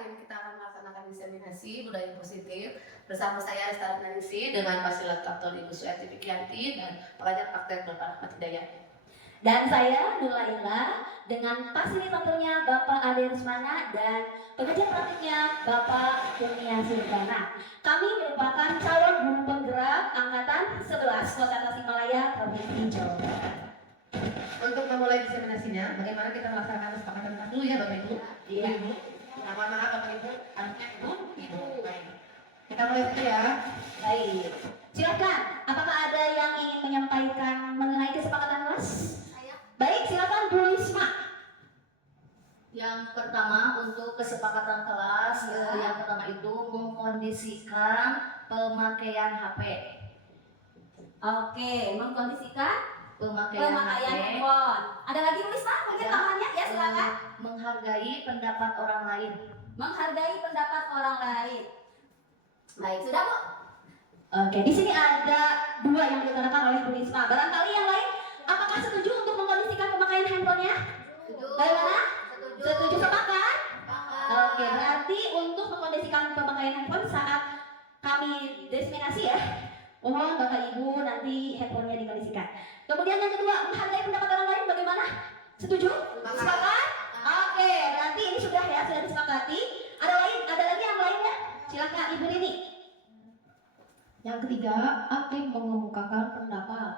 hari ini kita akan melaksanakan diseminasi budaya positif bersama saya Lestari Naningsi dengan fasilitator Ibu Sueti Fikrianti dan pengajar praktek Bapak Ahmad Hidayat. Dan saya Nulaila dengan fasilitatornya Bapak Ade Rusmana dan pengajar praktiknya Bapak Kurnia Silvana. Kami merupakan calon guru penggerak angkatan 11 Kota Tasikmalaya Provinsi Jawa Barat. Untuk memulai diseminasinya, bagaimana kita melaksanakan kesepakatan kelas dulu ya Bapak Ibu? Iya. Ibu. Nama Bapak Ibu, anaknya Ibu. Baik. Kita mulai saja ya. Baik. Silakan. Apakah ada yang ingin menyampaikan mengenai kesepakatan kelas? Baik, silakan Bu Risma. Yang pertama untuk kesepakatan kelas, yang pertama itu mengkondisikan pemakaian HP. Oke, mengkondisikan Pemakaian HP. handphone. Ada lagi Bu Risma? Mungkin Ya. tangannya ya, silakan. Menghargai pendapat orang lain. Menghargai pendapat orang lain. Baik, sudah Bu? Oke, di sini ada dua yang diutarakan oleh Bu Risma. Barangkali yang lain, apakah setuju untuk mengkondisikan pemakaian handphonenya? Bagaimana? Setuju, sepakat? Oke, berarti untuk mengkondisikan pemakaian handphone saat kami diseminasi ya, mohon Bapak Ibu nanti handphonenya dikondisikan. Kemudian yang kedua, menghargai pendapat orang lain bagaimana? Setuju? Sepakat? Oke, berarti ini sudah ya, sudah disepakati. Ada lagi yang lainnya? Silakan Ibu Rini. Yang ketiga, aktif mengemukakan pendapat.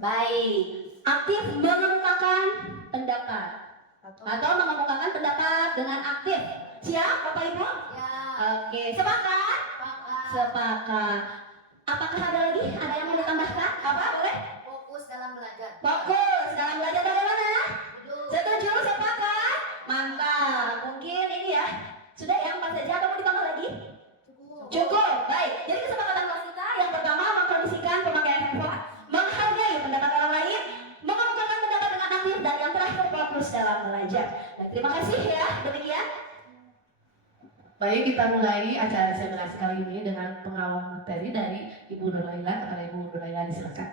Baik, aktif mengemukakan pendapat atau mengemukakan pendapat dengan aktif. Siap Bapak Ibu? Ya. Oke, sepakat? Sepakat. Apakah ada lagi? Ada yang mau ditambahkan? Apa? Boleh? Fokus dalam belajar. Fokus dalam belajar bagaimana? Setuju? Sepakat? Mantap. Mungkin ini ya. Sudah ya, 4 saja atau mau ditambah lagi? Cukup. Baik. Jadi kesepakatan kelas kita yang pertama mengkondisikan pemakaian handphone, menghargai pendapat orang lain, mengemukakan pendapat dengan aktif, dan yang terakhir fokus dalam belajar. Baik, terima kasih ya. Demikian. Baik, kita mulai acara diseminasi kali ini dengan pengawal materi dari Ibu Nuraila. Kepada Ibu Nuraila disilakan.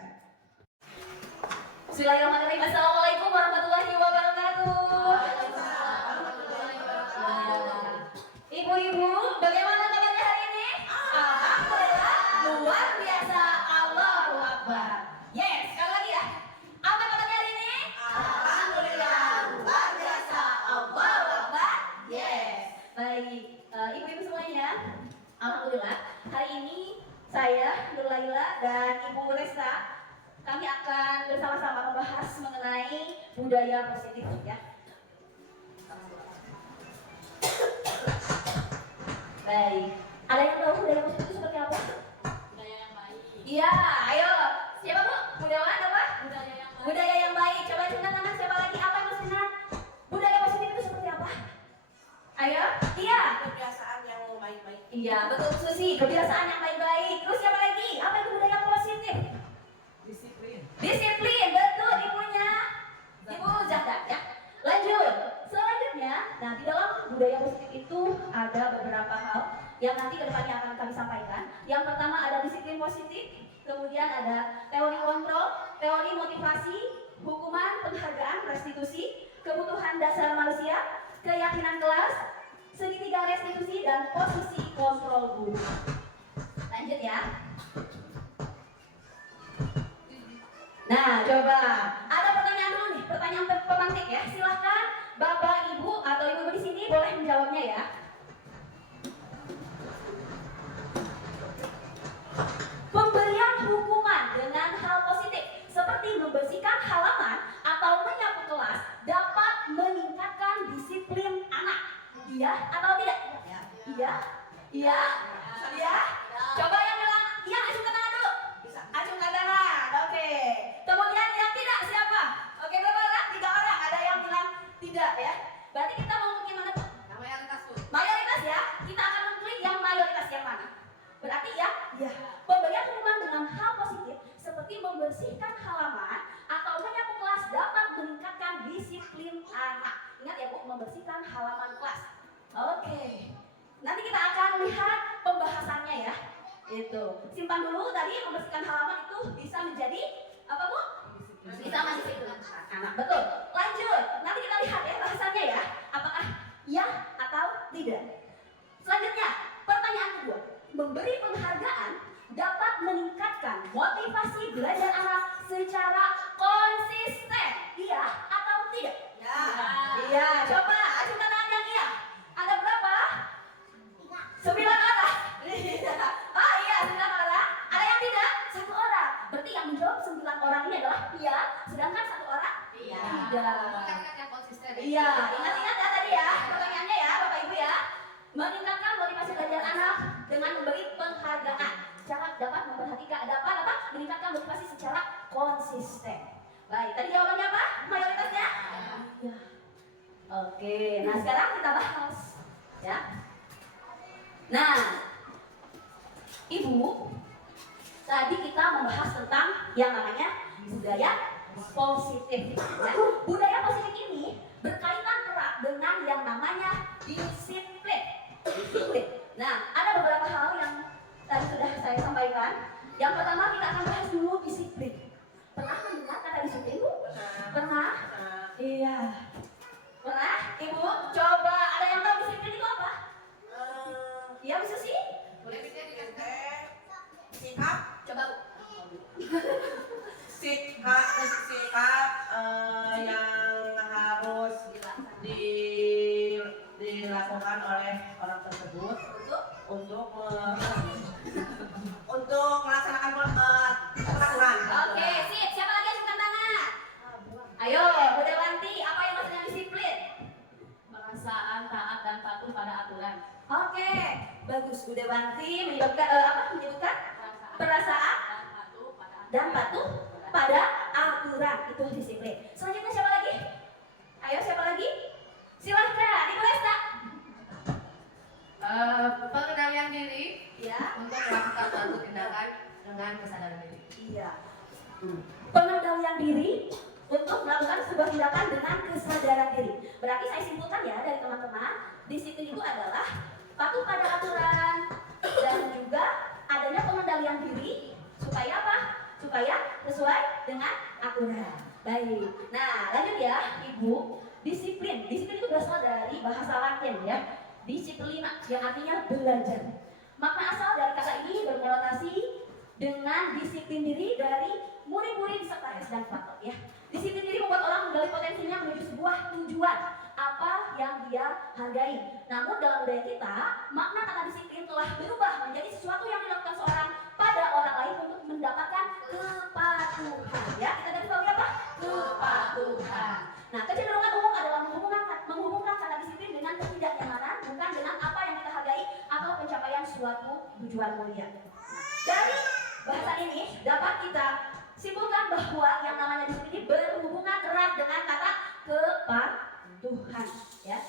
Bismillahirrahmanirrahim. Assalamualaikum warahmatullahi wabarakatuh. Ibu-ibu, bagaimana kabarnya hari ini? Alhamdulillah, luar biasa. Allahu Akbar. Yes, sekali lagi ya. Apa kabarnya hari ini? Alhamdulillah, luar biasa. Allahu Akbar. Yes. Baik, ibu-ibu semuanya. Alhamdulillah, hari ini saya Nulaila dan Ibu Resta, kami akan bersama-sama membahas mengenai budaya positif ya. Baik, ada yang tahu budaya positif itu seperti apa? Budaya yang baik. Iya, ayo. Siapa Bu? Budayawan apa? Budaya yang baik. Budaya yang baik. Coba angkat tangan, siapa lagi? Apa yang masih ingat? Budaya positif itu seperti apa? Ayo. Iya. Kebiasaan yang baik-baik. Iya, betul Susi. Kebiasaan yang baik-baik. Terus siapa lagi? Apa itu budaya positif? Disiplin. Disiplin, betul ibunya. Ibu Zahra ya. Lanjut. Selanjutnya, nah di dalam budaya positif itu ada beberapa hal yang nanti kedepannya akan kami sampaikan. Yang pertama ada disiplin positif, kemudian ada teori kontrol, teori motivasi, hukuman, penghargaan, restitusi, kebutuhan dasar manusia, keyakinan kelas, segitiga restitusi, dan posisi kontrol guru. Lanjut ya. Nah, coba ada pertanyaan dulu nih, pertanyaan pemantik ya. Silahkan Bapak, Ibu, atau Ibu di sini boleh menjawabnya ya. Pemberian hukuman dengan hal positif seperti membersihkan halaman atau menyapu kelas dapat meningkatkan disiplin anak. Iya atau tidak? Iya? Iya? Iya? Coba yang bilang iya, acungkan tangan dulu. Acungkan tangan. Oke. Kemudian yang tidak siapa? Oke, berapa orang? 3 orang. Ada yang bilang tidak ya. Berarti kita mau gimana Bu? Mayoritas tuh. Mayoritas ya. Kita akan mengklik yang mayoritas yang mana? Berarti ya, ya. Pemberian hukuman dengan hal positif seperti membersihkan halaman atau menyapu kelas dapat meningkatkan disiplin anak. Ingat ya Bu, membersihkan halaman kelas. Oke. Nanti kita akan lihat pembahasannya ya. Itu. Simpan dulu tadi membersihkan halaman itu bisa menjadi apa Bu? Bisa menjadi anak. Betul. Lanjut. lanjut. Nanti kita lihat ya bahasannya ya. Apakah ya atau tidak. Selanjutnya, pertanyaan kedua. Memberi penghargaan dapat meningkatkan motivasi belajar anak secara konsisten. Iya atau tidak? Ya. Iya, coba ajukan tangan yang iya. Ada berapa? 9 orang. Ah iya, 9 orang. Ada yang tidak? 1 orang. Berarti yang menjawab 9 orang ini adalah iya, sedangkan 1 orang Iya. tidak. Ingat-ingat yang konsisten. Iya, ingat-ingat ya tadi ya pertanyaannya ya Bapak Ibu ya. Meningkatkan motivasi belajar anak dengan memberi penghargaan. Dapat memperhatikan dapat apa? Meningkatkan motivasi secara konsisten. Baik, tadi jawabannya apa? Mayoritasnya? Ya. Oke, nah sekarang kita bahas ya. Nah, Ibu, tadi kita membahas tentang yang namanya budaya positif. Ya. Budaya positif ini berkaitan erat dengan yang namanya disiplin. Disiplin. Nah, ada beberapa hal yang tadi sudah saya sampaikan. Yang pertama kita akan bahas dulu disiplin. Pernah mendengar kata disiplin, Bu? Pernah? Iya. Pernah? Ibu, coba ada yang tahu disiplin itu apa? Iya, bisa sih? Boleh bisa dikasih. Sikap, Coba, Bu. sikap yang harus dilakukan oleh orang tersebut untuk melaksanakan peraturan. Oke, sip. Siapa lagi yang angkat tangan? Ayo, Bu Dewanti, apa yang maksudnya disiplin? Perasaan taat dan patuh pada aturan. Oke, bagus. Bu Dewanti menyebutkan menyebutkan perasaan dan patuh pada aturan, itu disiplin. Selanjutnya siapa lagi? Ayo, siapa lagi? Silahkan, Ibu Lesta. Pengendalian diri Ya. untuk melakukan suatu tindakan dengan kesadaran diri. Iya. Pengendalian diri untuk melakukan sebuah tindakan dengan kesadaran diri. Berarti saya simpulkan ya dari teman-teman, disiplin itu adalah patuh pada aturan dan juga adanya pengendalian diri supaya apa? Supaya sesuai dengan aturan. Baik. Nah, lanjut ya, Ibu. Disiplin. Disiplin itu berasal dari bahasa Latin ya. Disiplina yang artinya belajar. Makna asal dari kata ini berkonotasi dengan disiplin diri dari murid-murid serta S dan Plato ya. Disiplin diri membuat orang menggali potensinya menuju sebuah tujuan apa yang dia hargai. Namun dalam budaya kita, makna kata disiplin telah berubah menjadi sesuatu yang dilakukan seorang pada orang lain untuk mendapatkan kepatuhan. Ya, kita dari tahu apa? Kepatuhan. Nah, kecenderungan umum adalah menghubungkan kata disiplin dengan ketidaknyamanan, bukan dengan apa yang kita hargai atau pencapaian suatu tujuan mulia. Dari bahasan ini dapat kita simpulkan bahwa yang namanya disiplin ini berhubungan erat dengan kata kepatuhan, ya.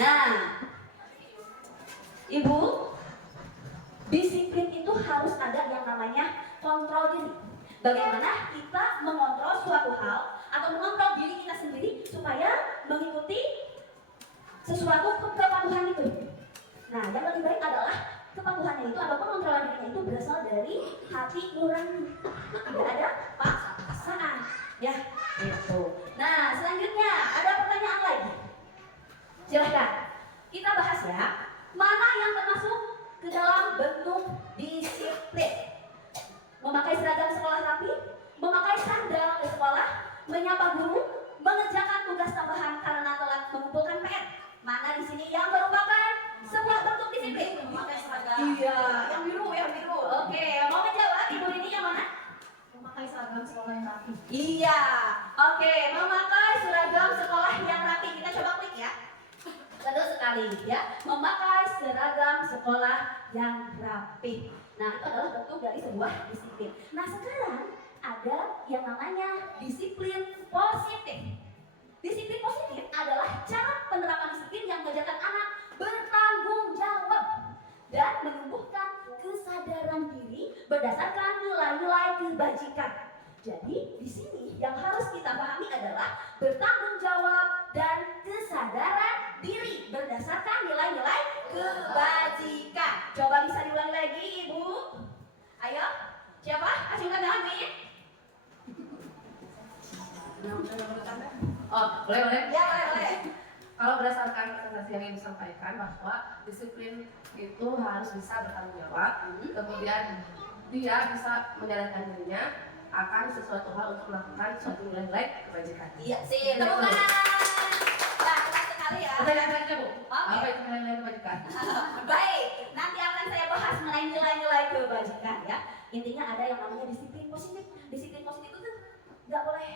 Nah, Ibu, disiplin itu harus ada yang namanya kontrol diri. Bagaimana kita mengontrol suatu hal atau mengontrol diri kita sendiri supaya mengikuti sesuatu kepatuhan itu. Nah, yang lebih baik adalah kepatuhannya itu atau pengontrolan dirinya itu berasal dari hati nurani. Tidak ada paksaan. Ya, itu. Nah, selanjutnya ada pertanyaan lagi. Silahkan. Kita bahas ya. Mana yang termasuk ke dalam bentuk disiplin? Memakai seragam sekolah rapi, memakai sandal ke sekolah, menyapa guru, mengerjakan tugas tambahan karena telat mengumpulkan PR. Mana di sini yang merupakan sebuah bentuk disiplin? Memakai seragam. Iya, yang biru, yang biru. Oke, mau menjawab Ibu ini yang mana? Memakai seragam sekolah yang rapi. Iya. Oke, memakai seragam sekolah yang rapi. Kita coba klik ya. Betul sekali ya, memakai seragam sekolah yang rapi. Nah, itu adalah bentuk dari sebuah disiplin. Nah, sekarang ada yang namanya disiplin positif. Disiplin positif adalah cara penerapan disiplin yang mengajarkan anak bertanggung jawab dan menumbuhkan kesadaran diri berdasarkan nilai-nilai kebajikan. Jadi, di sini yang harus kita pahami adalah bertanggung jawab dan kesadaran diri berdasarkan nilai-nilai kebajikan. Coba bisa diulangi lagi, Ibu. Ayo, siapa? Acungkan tangan, Bu. Boleh? Ya, boleh. Kalau berdasarkan presentasi yang Ibu sampaikan bahwa disiplin itu harus bisa bertanggung jawab, kemudian dia bisa menjalankan dirinya akan sesuatu hal untuk melakukan suatu nilai kebajikan. Iya, sip. Tepuk tangan. Wah, keren sekali ya. Pertanyaan selanjutnya, Bu. Oke. Apa itu nilai kebajikan? Baik, nanti akan saya bahas mengenai nilai-nilai kebajikan ya. Intinya ada yang namanya disiplin positif. Disiplin positif itu nggak boleh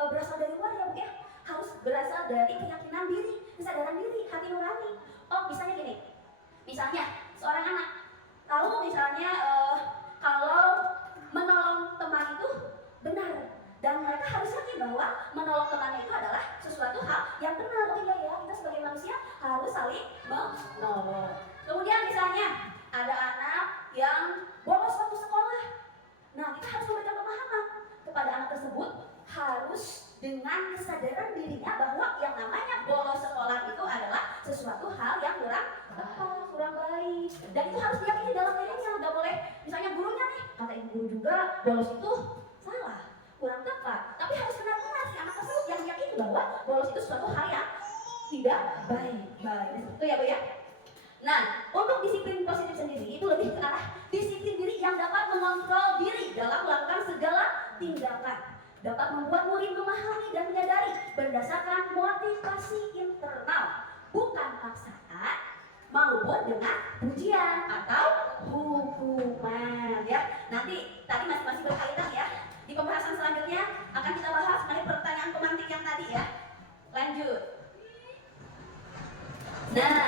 berasal dari luar ya Bu ya. Harus berasal dari keyakinan diri, kesadaran diri, hati nurani. Oh, misalnya gini. Misalnya seorang anak tahu misalnya kalau menolong teman itu benar, dan mereka harus yakin bahwa menolong temannya itu adalah sesuatu hal yang benar. Oh iya ya, kita sebagai manusia harus saling menolong. Kemudian misalnya ada anak yang bolos waktu sekolah. Nah, kita harus memberikan pemahaman kepada anak tersebut harus dengan kesadaran dirinya bahwa yang namanya bolos sekolah itu adalah sesuatu hal yang kurang tepat, kurang baik, dan itu harus diyakini dalam dirinya. Nggak boleh misalnya gurunya nih, kata ibu guru juga bolos itu salah, kurang tepat, tapi harus benar-benar si anak tersebut yang meyakini bahwa bolos itu suatu hal yang tidak baik. Itu ya Bu ya. Nah, untuk disiplin positif sendiri itu lebih ke arah disiplin diri yang dapat mengontrol diri dalam melakukan segala tindakan, dapat membuat murid memahami dan menyadari berdasarkan motivasi internal, bukan paksaan maupun dengan pujian atau hukuman ya. Nanti tadi masih berkaitan ya. Di pembahasan selanjutnya akan kita bahas mengenai pertanyaan pemantik yang tadi ya. Lanjut. Nah,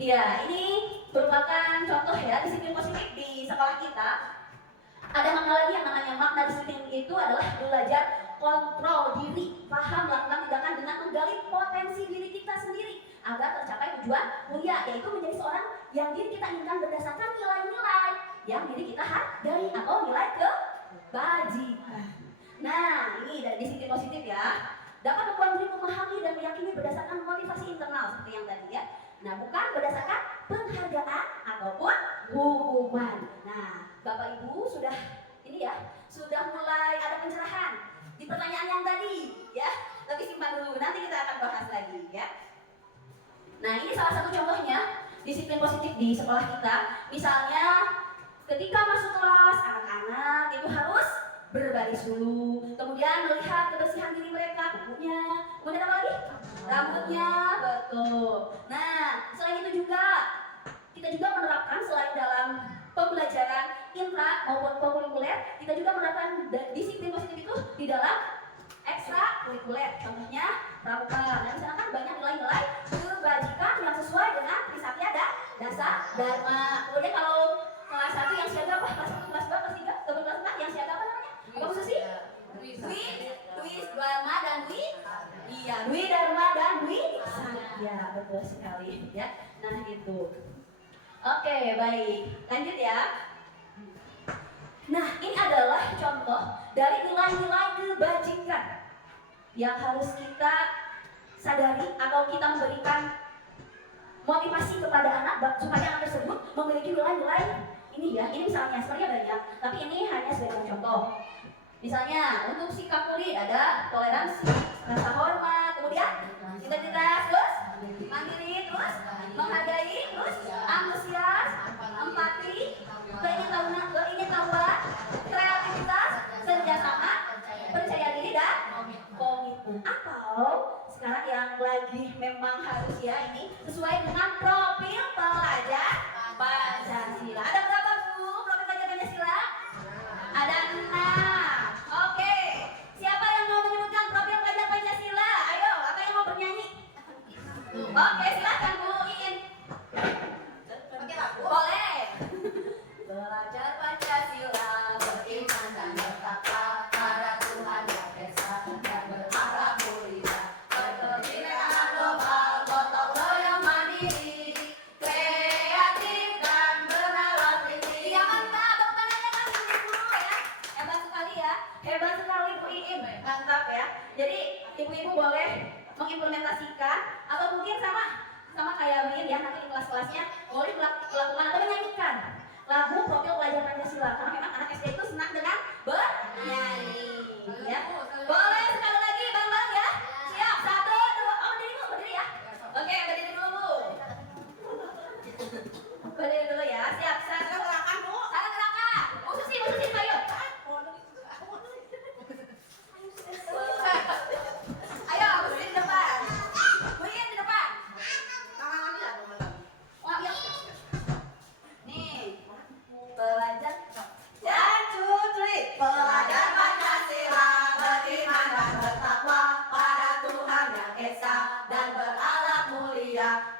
ya ini merupakan contoh ya disiplin positif di sekolah kita. Ada makna lagi yang namanya makna disiplin itu adalah belajar kontrol diri, paham melakukan tindakan dengan menggali potensi diri kita sendiri agar tercapai tujuan mulia, yaitu menjadi seorang yang diri kita inginkan berdasarkan nilai-nilai yang diri kita hargai atau nilai kebajikan. Nah, ini dari disiplin positif ya. Dapat membuat diri memahami dan meyakini berdasarkan motivasi internal seperti yang tadi ya. Nah, bukan berdasarkan penghargaan ataupun hukuman. Nah, Bapak Ibu sudah ini ya, sudah mulai ada pencerahan di pertanyaan yang tadi ya. Tapi simpan dulu, nanti kita akan bahas lagi ya. Nah, ini salah satu contohnya disiplin positif di sekolah kita. Misalnya ketika masuk kelas, anak-anak itu harus berbaris dulu, kemudian melihat kebersihan diri mereka, kukunya, kemudian apa lagi? Rambutnya, betul. Nah, selain itu juga kita juga menerapkan selain dalam pembelajaran intra maupun kurikuler, kita juga menerapkan disiplin positif itu di dalam ekstra kurikuler. Contohnya pramuka. Nah, di sana kan banyak nilai-nilai kebajikan yang sesuai dengan Trisatya dan Dasa Dharma. Kemudian kalau kelas 1 yang siaga apa? Kelas 1, kelas 2, kelas 3, kelas 4 yang siaga apa namanya? Apa Bu Susi? Dwi Dharma dan Dwi. Iya, Dwi Dharma dan Dwi Satya, betul sekali ya. Nah, itu. Oke, baik. Lanjut ya. Nah, ini adalah contoh dari nilai-nilai kebajikan yang harus kita sadari atau kita memberikan motivasi kepada anak supaya anak tersebut memiliki nilai-nilai ini ya. Ini misalnya sebenarnya banyak, tapi ini hanya sebagai contoh. Misalnya untuk sikap murid ada toleransi, rasa hormat, kemudian integritas, terus mandiri, terus menghargai, terus antusias, empati, keingin-tahuan, kreativitas, kerjasama, percaya diri dan komitmen. Atau sekarang yang lagi memang harus ya ini sesuai dengan profil pelajar Pancasila. Ada berapa Bu profil pelajar Pancasila? Ada 6. Oke, siapa yang mau menyebutkan profil pelajar Pancasila? Ayo, apa yang mau bernyanyi? Oke, silakan Bu Iin. Boleh. Belajar Pancasila, beriman dan bertakwa pada Tuhan Yang Esa dan berharap mulia. Kebinekaan global, gotong royong mandiri, kreatif dan bernalar tinggi. Iya kan Kak, tepuk tangannya kan dulu ya. Hebat sekali ya, hebat sekali Bu Iin, mantap ya. Jadi ibu-ibu boleh mengimplementasikan atau mungkin sama kayak Min ya, nanti di kelas-kelasnya boleh melakukan atau menyanyikan lagu profil pelajar Pancasila karena memang anak SD itu senang dengan bernyanyi ya. Boleh sekali lagi bareng-bareng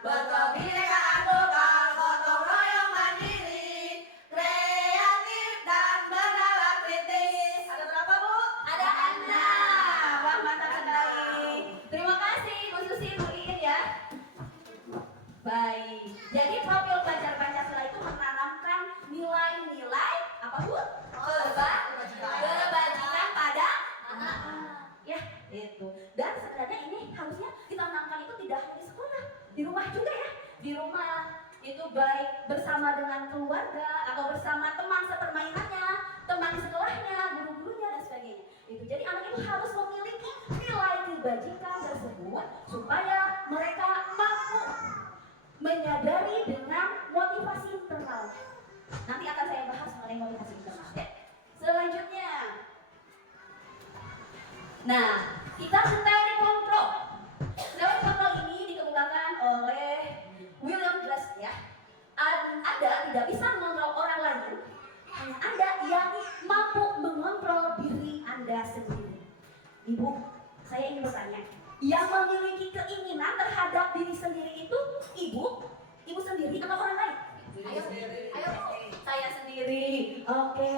berkebinekaan tunggal, gotong royong mandiri, kreatif dan bernalar kritis. Ada berapa, Bu? Ada 6. Wah, mantap sekali. Terima kasih Bu Susi, Bu Iin ya. Baik. Jadi profil pelajar Pancasila itu menanamkan nilai-nilai apa Bu? Kebajikan pada anak. Ya, itu. Dan sebenarnya ini harusnya ditanamkan itu tidak hanya di sekolah, di rumah juga ya. Di rumah itu baik bersama dengan keluarga atau bersama teman sepermainannya, teman di sekolahnya, guru-gurunya dan sebagainya. Itu. Jadi anak itu harus memiliki nilai kebajikan tersebut supaya mereka mampu menyadari dengan motivasi internal. Nanti akan saya bahas mengenai motivasi internal ya. Selanjutnya, nah, kita teori kontrol. Teori kontrol ini dikemukakan oleh William Glass ya. Anda tidak bisa mengontrol orang lain, hanya Anda yang mampu mengontrol diri Anda sendiri. Ibu, saya ingin bertanya, yang memiliki keinginan terhadap diri sendiri itu ibu sendiri atau orang lain? Ayo, saya sendiri. Oke,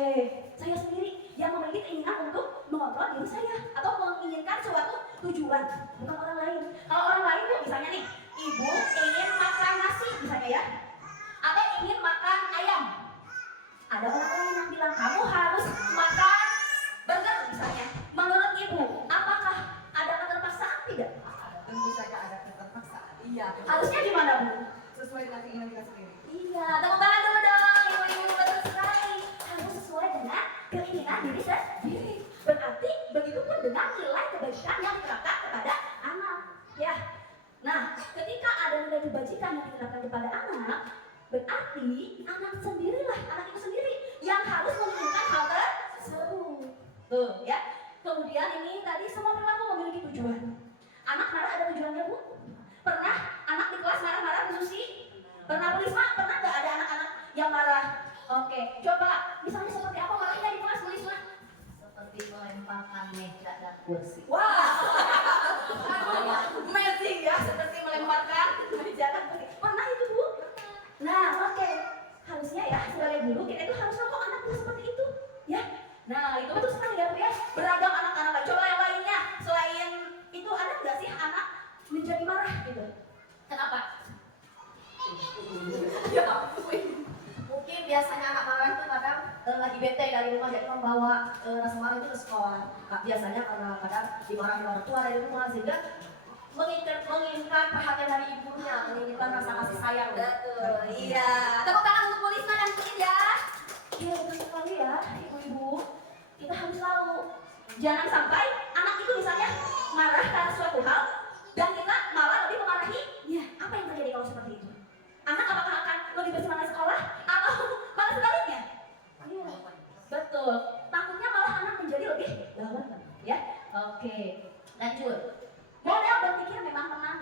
saya sendiri yang memiliki keinginan untuk mengontrol diri saya atau menginginkan suatu tujuan, bukan orang lain. Kalau orang lain tuh misalnya nih, ibu ingin makan nasi misalnya ya, atau ingin makan ayam. Ada orang lain yang bilang kamu harus makan burger misalnya. Menurut ibu, apakah ada keterpaksaan tidak? Tentu saja ada keterpaksaan. Iya. Harusnya gimana Bu? Sesuai dengan keinginan kita sendiri. Iya, tepuk tangan dulu dong, ibu-ibu betul sekali. Harus sesuai dengan keinginan diri sendiri. Berarti begitu pun dengan nilai kebajikan yang diterapkan kepada anak. Ya. Nah, ketika ada nilai kebajikan yang diterapkan kepada anak, berarti anak itu sendiri yang harus menginginkan hal tersebut. Tuh, ya. Kemudian ini tadi semua perilaku memiliki tujuan. Anak marah ada tujuannya Bu? Pernah anak di kelas marah-marah Bu Susi? Pernah Bu Risma? Pernah nggak ada anak-anak yang marah? Oke, coba misalnya seperti apa marahnya di kelas Bu Risma? Seperti melemparkan meja dan kursi. Wah, amazing ya, seperti melemparkan meja dan kursi. Pernah itu Bu? Nah, oke. Harusnya ya sebagai guru kita itu harus ngomong anak itu seperti itu, ya. Nah, itu betul sekali ya Bu ya. Beragam anak-anak lain. Coba yang lainnya selain itu ada nggak sih anak menjadi marah gitu? Kenapa? Ya ampun. Mungkin biasanya anak marah itu kadang lagi bete dari rumah jadi membawa rasa marah itu ke sekolah. Nah, biasanya karena kadang dimarahin orang tua dari rumah sehingga menginginkan perhatian dari ibunya, menginginkan rasa kasih sayang. Betul, iya. Tepuk tangan untuk Bu Risma dan Bu Iin ya. Iya betul sekali ya, ibu-ibu. Kita harus tahu, jangan sampai anak itu misalnya marah karena suatu hal dan kita malah lebih memarahi. Ya, apa yang terjadi kalau seperti itu? Anak apakah akan lebih bersemangat sekolah atau malah sebaliknya? Iya, betul. Takutnya malah anak menjadi lebih lawan, ya. Oke, lanjut. Model berpikir memang menang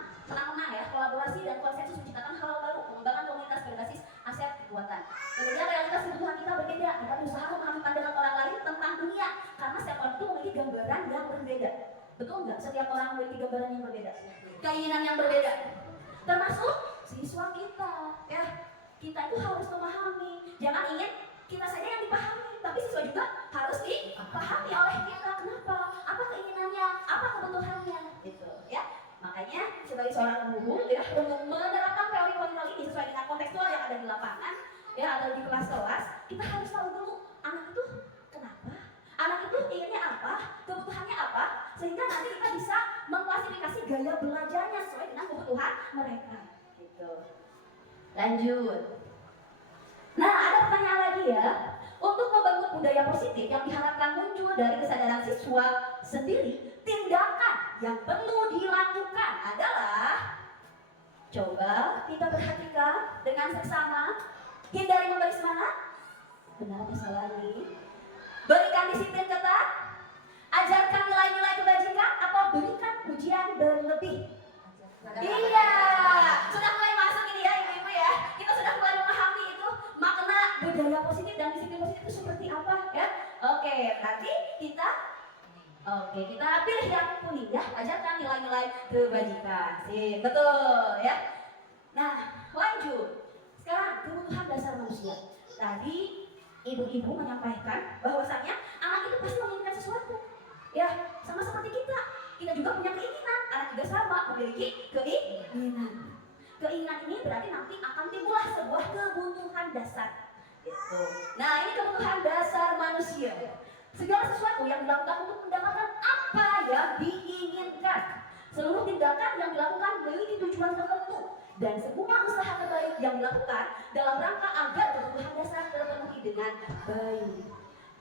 ya, kolaborasi dan konsensus menciptakan hal baru, mengembangkan komunitas berbasis aset kekuatan. Kemudian realitas kebutuhan kita berbeda, kita berusaha memahami pandangan orang lain tentang dunia, karena setiap orang itu memiliki gambaran yang berbeda. Betul nggak? Setiap orang memiliki gambaran yang berbeda, keinginan yang berbeda, termasuk siswa kita. Ya, kita itu harus memahami, jangan ingin kita saja yang dipahami, tapi siswa juga harus dipahami oleh kita. Kenapa? Apa keinginannya? Apa kebutuhannya? Gitu, ya. Makanya sebagai seorang guru ya, untuk menerapkan teori kontrol ini sesuai dengan kontekstual yang ada di lapangan, ya, ada di kelas-kelas, kita harus tahu dulu anak itu kenapa, anak itu inginnya apa, kebutuhannya apa, sehingga nanti kita bisa mengklasifikasi gaya belajarnya sesuai dengan kebutuhan mereka. Gitu. Lanjut. Nah, ada pertanyaan lagi ya. Untuk membangun budaya positif yang diharapkan muncul dari kesadaran siswa sendiri, tindakan yang perlu dilakukan adalah, coba kita perhatikan dengan seksama, hindari memberi semangat, benar atau salah nih? Berikan disiplin ketat, ajarkan nilai-nilai kebajikan, atau berikan pujian berlebih. Iya, sudah mulai masuk ini ya ibu-ibu ya. Kita sudah mulai memahami itu makna budaya positif dan disiplin positif itu seperti apa ya. Oke, nanti kita pilih yang kuning ya. Ajarkan nilai-nilai kebajikan. Sip, betul ya. Nah, lanjut. Sekarang kebutuhan dasar manusia. Tadi ibu-ibu menyampaikan bahwasanya anak itu pasti menginginkan sesuatu. Ya, sama seperti kita. Kita juga punya keinginan. Anak juga sama memiliki keinginan. Keinginan ini berarti nanti akan timbullah sebuah kebutuhan dasar. Gitu. Nah, ini kebutuhan dasar manusia. Segala sesuatu yang dilakukan untuk mendapatkan apa yang diinginkan. Seluruh tindakan yang dilakukan memiliki tujuan tertentu. Dan semua usaha terbaik yang dilakukan dalam rangka agar kebutuhan dasar terpenuhi dengan baik.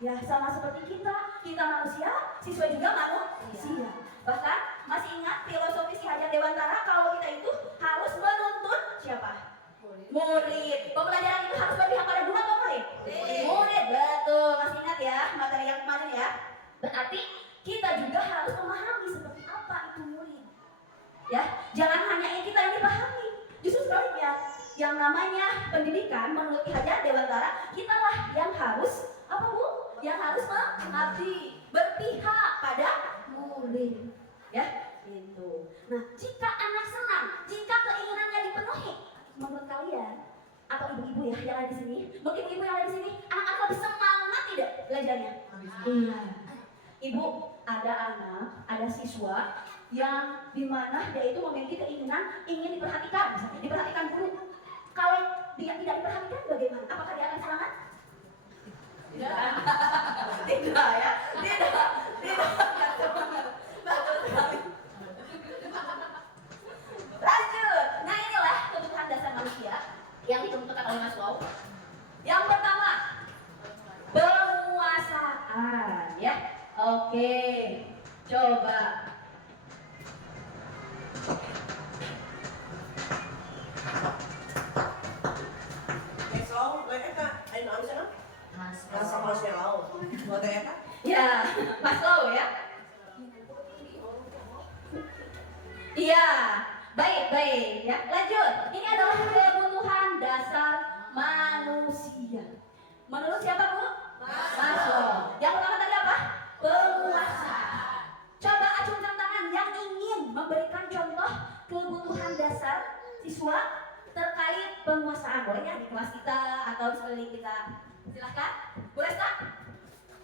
Ya, sama seperti kita manusia, siswa juga manusia. Bahkan masih ingat filosofi Si Hajar Dewantara kalau kita itu harus menuntun siapa? Murid. Pembelajaran itu harus berpihak pada guru atau murid? Murid, betul. Masih ingat ya materi yang kemarin ya? Berarti kita juga harus memahami seperti apa itu murid. Ya, jangan hanya yang kita yang dipahami. Justru sebaliknya, yang namanya pendidikan menurut Ki Hajar Dewantara, kitalah yang harus apa Bu? Yang harus mengabdi, berpihak pada murid. Ya, itu. Nah, jika anak senang, jika keinginannya dipenuhi, menurut kalian atau ibu-ibu ya yang ada di sini, mungkin ibu yang ada di sini, anak-anak lebih semangat tidak belajarnya? Iya. Ibu, ada anak, ada siswa yang dimana dia itu memiliki keinginan ingin diperhatikan, misalnya diperhatikan guru. Kalau dia tidak diperhatikan bagaimana? Apakah dia akan semangat? Tidak. Tidak ya, tidak. Bagus sekali. Lanjut. Nah, inilah kebutuhan dasar manusia yang ditentukan oleh Maslow. Yang pertama, penguasaan ya. Oke. Coba. Ya, Maslow ya. Iya, baik ya. Lanjut. Ini adalah kebutuhan dasar manusia. Menurut siapa Bu? Maslow. Yang pertama tadi apa? Penguasaan. Coba acungkan tangan yang ingin memberikan contoh kebutuhan dasar siswa terkait penguasaan. Boleh ya di kelas kita atau di sekeliling kita. Silahkan. Boleh tak?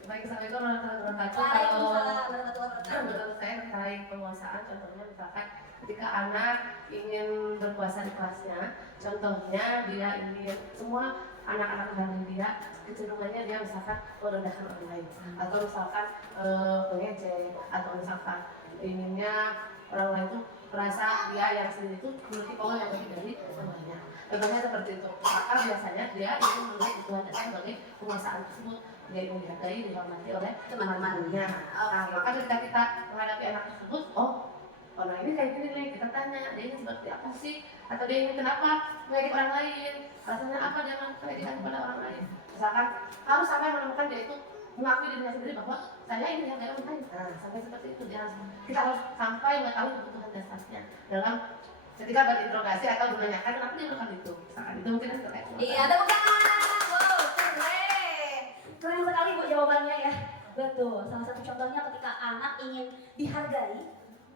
Baik, Assalamualaikum warahmatullahi wabarakatuh. Waalaikumsalam warahmatullahi wabarakatuh. Menurut saya terkait penguasaan, contohnya misalkan ketika anak ingin berkuasa di kelasnya, contohnya dia ingin semua anak-anak dari dia kecenderungannya dia misalkan merendahkan orang lain, atau misalkan mengejek, atau misalkan inginnya orang lain itu merasa dia yang sendiri itu memiliki power yang lebih dari semuanya. Contohnya seperti itu. Maka biasanya dia ingin menilai kebutuhan dasar sebagai penguasaan tersebut. Dia ingin dihargai, dihormati oleh teman-temannya. Nah, maka ketika kita menghadapi anak tersebut, oh, orang ini kayak gini nih, kita tanya, dia ingin seperti apa sih? Atau dia ingin kenapa mengejek orang lain? Alasannya apa dia mengejek kepada orang lain? Misalkan harus sampai menemukan dia itu mengakui dirinya sendiri bahwa saya ingin dihargai orang lain. Nah, sampai seperti itu kita harus sampai mengetahui kebutuhan dasarnya dalam ketika berinterogasi atau menanyakan kenapa dia melakukan itu. Misalkan itu mungkin terkait. Iya, tepuk tangan. Wow, keren. Keren sekali Bu jawabannya ya. Betul. Salah satu contohnya ketika anak ingin dihargai,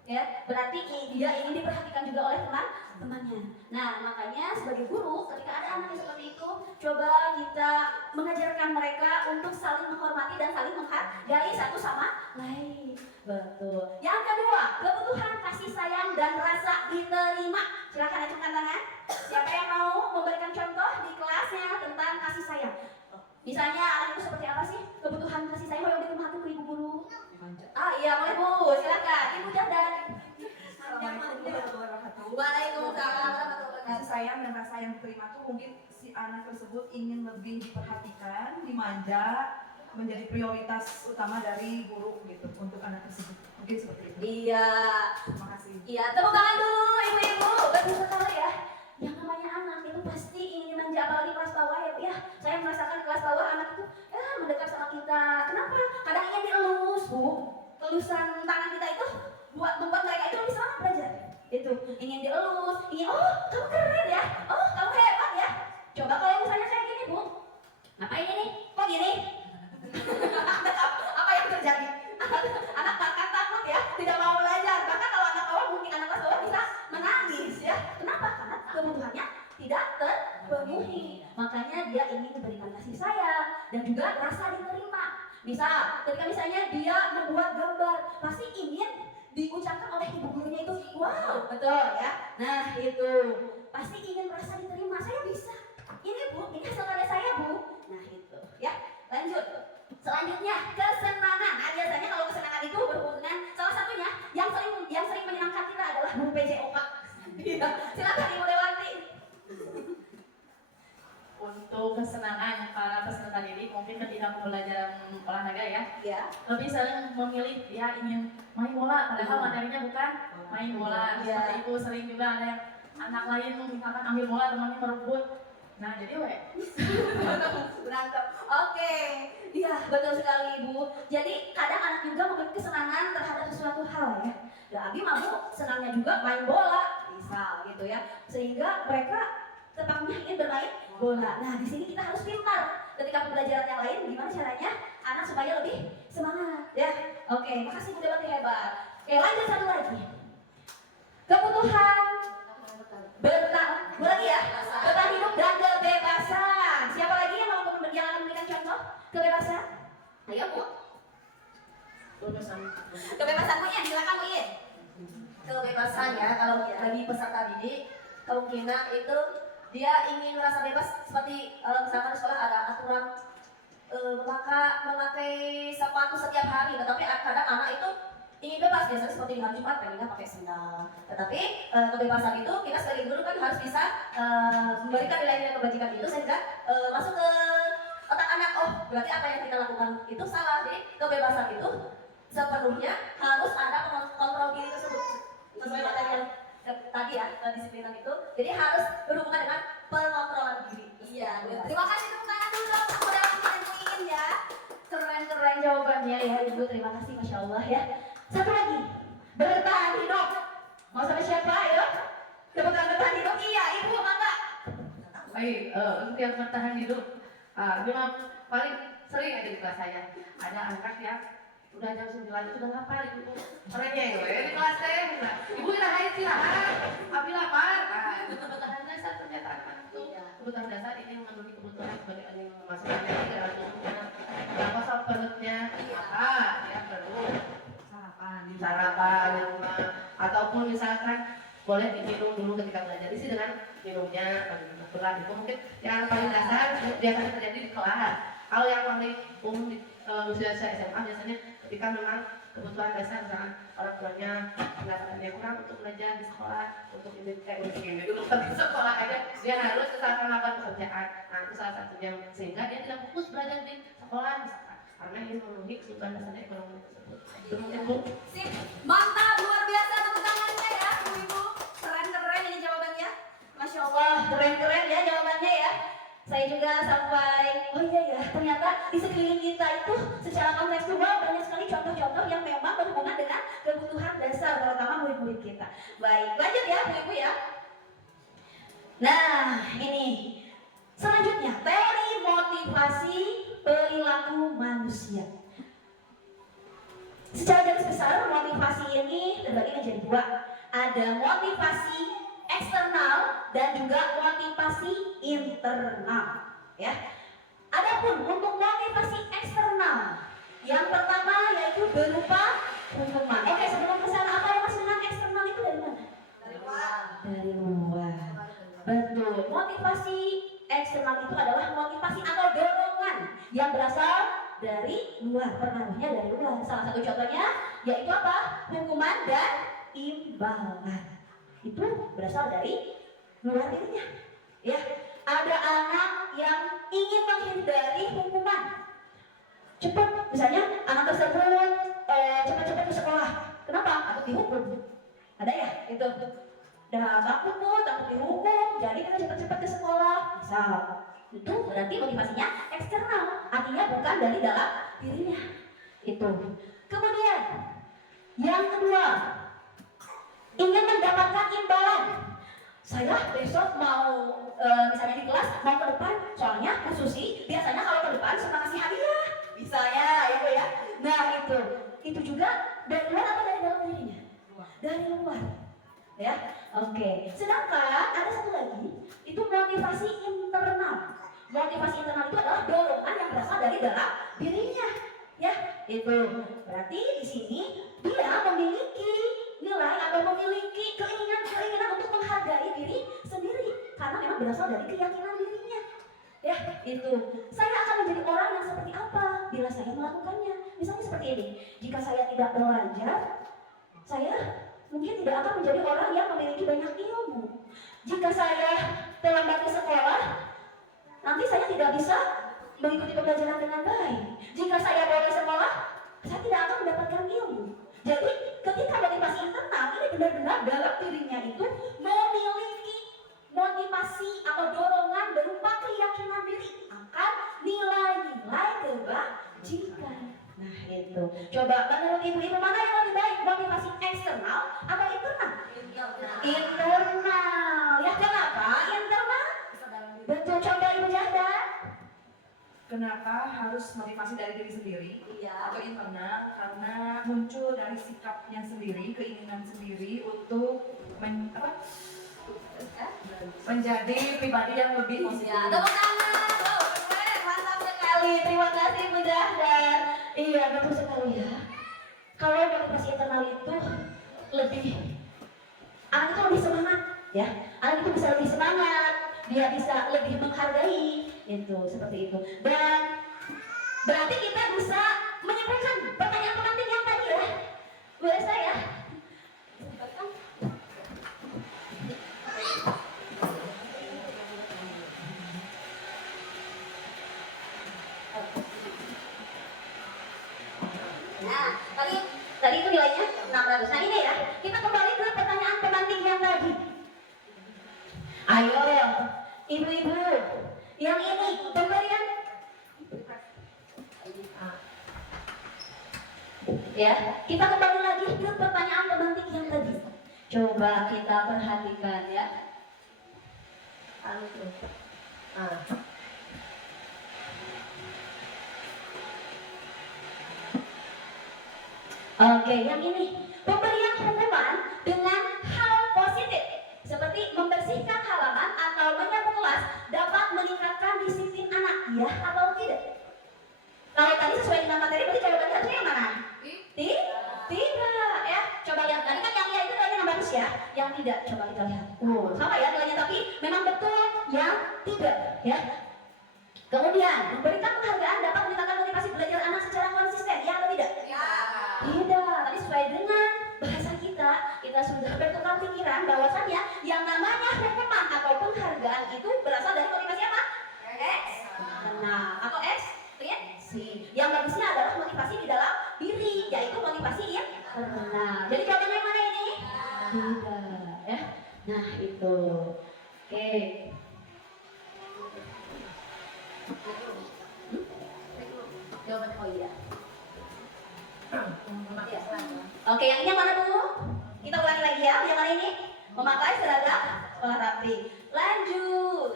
ya, berarti dia ingin diperhatikan juga oleh teman-temannya. Nah, makanya sebagai guru, ketika ada anak yang seperti itu, coba kita mengajarkan mereka untuk saling menghormati dan saling menghargai satu sama lain. Betul. Yang kedua, kebutuhan kasih sayang dan rasa diterima. Silakan acungkan tangan. Siapa yang mau memberikan contoh di kelasnya tentang kasih sayang? Misalnya anak itu seperti apa sih kebutuhan kasih sayang yang diterima ke ibu guru? Ah iya, boleh Bu, silakan. Ibu Jordan. Waalaikumsalam. Kasih sayang dan rasa yang diterima tuh mungkin si anak tersebut ingin lebih diperhatikan, dimanja, menjadi prioritas utama dari guru gitu untuk anak tersebut. Mungkin seperti itu. Iya. Terima kasih. Iya, tepuk tangan dulu ibu-ibu. Betul sekali ya. Yang namanya anak itu pasti ingin dimanja, apalagi kelas bawah ya Bu ya. Saya merasakan kelas bawah anak itu mendekat sama kita. Kenapa? Kadang ingin dielus Bu. Elusan tangan kita itu membuat mereka itu lebih semangat belajar. Itu ingin dielus, ingin oh kamu keren ya, oh kamu hebat ya. Coba kalau misalnya saya gini Bu, ngapain ini? Kok gini? Apa yang terjadi? Anak bahkan takut ya, tidak mau belajar. Bahkan kalau anak bawah mungkin anak kelas bawah bisa menangis ya. Kenapa? Karena kebutuhannya tidak terpenuhi. Makanya dia ingin memberikan kasih sayang dan juga rasa diterima. Misal, ketika misalnya dia membuat gambar, pasti ingin diucapkan oleh ibu gurunya itu, wow, betul ya. Nah itu pasti ingin merasa diterima. Saya bisa. Ini bu, ini hasil karya saya bu. Nah itu ya. Lanjut. Selanjutnya kesenangan. Nah biasanya kalau kesenangan itu berhubungan salah satunya yang sering menyenangkan kita adalah guru PJOK. Iya. Silakan Ibu Dewanti. Untuk kesenangan para peserta didik mungkin ketika pembelajaran olahraga ya, Ya. lebih sering memilih dia ingin main bola, padahal materinya bukan main bola. Iya. Seperti itu sering juga ada yang anak lain misalkan ambil bola temannya merebut. Nah jadi Berantem. Oke. Iya, betul sekali Ibu. Jadi kadang anak juga memiliki kesenangan terhadap sesuatu hal ya. Dan Abi mabuk senangnya juga main bola, misal gitu ya. Sehingga mereka tetapnya ingin bermain bola. Nah, di sini kita harus pintar. Ketika pembelajaran yang lain, gimana caranya anak supaya lebih semangat ya. Oke, makasih Bu Dewanti hebat. Oke, lanjut satu lagi. Kebutuhan bertahan ya, bertahan hidup dan kebebasan. Siapa lagi yang mau memberikan contoh kebebasan? Ayo Bu. Kebebasan Bu Yen, silakan Bu Yen. Kebebasan ya, kalau bagi peserta didik kemungkinan itu dia ingin merasa bebas seperti misalkan di sekolah ada aturan memakai sepatu setiap hari, tetapi kadang anak itu ingin bebas biasanya seperti di hari Jumat pengennya pakai sendal. Tetapi kebebasan itu kita sebagai guru kan harus bisa memberikan nilai-nilai kebajikan itu sehingga masuk ke otak anak, oh berarti apa yang kita lakukan itu salah. Jadi kebebasan itu sepenuhnya harus ada kontrol diri tersebut sesuai materi yang tadi ya, kedisiplinan itu. Jadi harus berhubungan dengan pengontrolan diri. Iya, terima kasih tepuk tangan dulu dong untuk Dewanti dan Bu Iin ya. Keren jawabannya ya Ibu, terima kasih Masya Allah ya. Satu lagi, bertahan hidup. Mau sama siapa ya? Kebutuhan bertahan hidup, iya Ibu, mangga. Baik, untuk yang bertahan hidup, memang paling sering ada di kelas saya. Ada anak yang udah jam 9 itu udah lapar ibu. Orangnya itu di kelas saya, ibu istirahat, Abi lapar. Nah, itu kebutuhan dasar ternyata anak itu. Kebutuhan dasar ini memenuhi kebutuhan sebagai yang memasukkan energi dalam tubuhnya. Yang kosong perutnya, dia perlu sarapan ataupun misalkan boleh diminum dulu ketika belajar di sini dengan minumnya berat itu mungkin yang paling dasar biasanya terjadi di kelas. Kalau yang paling umum di usia SMA biasanya ketika memang kebutuhan dasar misalkan orang tuanya pendapatannya kurang untuk belajar di sekolah untuk ini dulu di sekolah aja dia harus misalkan melakukan pekerjaan. Nah itu salah satunya sehingga dia tidak fokus belajar di sekolah misalkan karena ini memenuhi kebutuhan dasarnya ekonomi tersebut. Itu mungkin Bu. Sip, mantap, luar biasa tepuk tangannya ya Ibu. Keren ini jawabannya. Masya Allah, keren ya jawabannya ya. Saya juga sampai, oh iya ya, ternyata di sekeliling kita itu secara kontekstual banyak sekali contoh-contoh yang memang berhubungan dengan kebutuhan dasar, terutama murid-murid kita. Baik, lanjut ya Bu Ibu ya. Nah, ini selanjutnya teori motivasi perilaku manusia. Secara garis besar motivasi ini terbagi menjadi dua. Ada motivasi eksternal dan juga motivasi internal ya. Adapun untuk motivasi eksternal yang pertama yaitu berupa hukuman. Oke, sebelum ke sana apa yang maksud dengan eksternal itu dari mana? Dari luar. Betul. Motivasi eksternal itu adalah motivasi atau dorongan yang berasal dari luar, pengaruhnya dari luar. Salah satu contohnya yaitu apa? Hukuman dan imbalan. Itu berasal dari luar dirinya. Ya, ada anak yang ingin menghindari hukuman. Cepat, misalnya anak tersebut cepat-cepat ke sekolah. Kenapa? Takut dihukum. Ada ya? Itu. Dah takut Bu, takut dihukum. Jadi kita cepat-cepat ke sekolah. Misal, itu berarti motivasinya eksternal. Artinya bukan dari dalam dirinya. Itu. Kemudian, yang kedua, ingin mendapatkan imbalan. Saya besok mau misalnya di kelas mau ke depan, soalnya Bu Susi biasanya kalau ke depan suka kasih hadiah, misalnya ya Bu ya. Nah itu juga dari luar atau dari dalam dirinya? Dari luar, ya. Oke. Sedangkan ada satu lagi, itu motivasi internal. Motivasi internal itu adalah dorongan yang berasal dari dalam dirinya. Ya, itu berarti di sini dia memiliki nilai atau memiliki keinginan untuk menghargai diri sendiri karena memang berasal dari keyakinan dirinya. Ya, itu. Saya akan menjadi orang yang seperti apa bila saya melakukannya. Misalnya seperti ini. Jika saya tidak belajar, saya mungkin tidak akan menjadi orang yang memiliki banyak ilmu. Jika saya terlambat ke sekolah, nanti saya tidak bisa mengikuti pembelajaran dengan baik. Jika saya bolos sekolah, saya tidak akan mendapatkan ilmu. Jadi ketika motivasi internal ini benar-benar dalam dirinya itu memiliki motivasi atau dorongan berupa keyakinan diri akan nilai-nilai kebajikan. Nah itu. Coba menurut ibu-ibu mana yang lebih baik, motivasi eksternal atau internal? Internal. Ya kenapa internal? Betul, coba Ibu Jahda. Kenapa harus motivasi dari diri sendiri Iya. atau internal? Karena muncul dari sikapnya sendiri, keinginan sendiri untuk menjadi pribadi yang lebih positif. Ya, tepuk tangan. Oh, keren, mantap sekali. Terima kasih Bu Jahda. Iya, betul sekali ya. Kalau motivasi internal itu lebih, anak itu lebih semangat, ya. Anak itu bisa lebih semangat, dia bisa lebih menghargai, itu seperti itu. Dan berarti kita bisa menyampaikan pertanyaan penting yang tadi ya. Boleh saya? Nah, tadi itu nilainya 600. Nah ini ya, kita kembali ke pertanyaan pemantik yang tadi. Ayo, ibu-ibu, yang ini pemberian. Ya, kita kembali lagi ke pertanyaan pemantik yang tadi. Coba kita perhatikan ya. Oke, yang ini pemberian hukuman dengan hal positif seperti membersihkan halaman atau menyapu kelas dapat meningkatkan disiplin anak, ya atau tidak? Kalau tadi sesuai dengan materi, berarti jawabannya harusnya yang mana? Tidak, ya. Coba lihat, tadi kan yang iya itu nilainya 600 ya. Yang tidak, coba kita lihat. Sama ya nilainya, tapi memang betul yang tidak, ya. Kemudian, memberikan penghargaan dapat meningkatkan motivasi belajar anak secara konsisten, ya atau tidak? Tidak, tadi sesuai dengan bahasa kita sudah bertukar pikiran bahwasannya yang namanya hukuman atau penghargaan itu berasal dari motivasi apa? Atau ekstrinsi. Yang bagusnya adalah motivasi di dalam diri, yaitu motivasi yang internal. Jadi jawabannya yang mana ini? Tidak, ya. Nah itu. Oke. Jawabannya oh iya. Oke, yang ini yang mana Bu? Kita ulangi lagi ya. Yang mana ini? Memakai seragam sekolah rapi. Lanjut.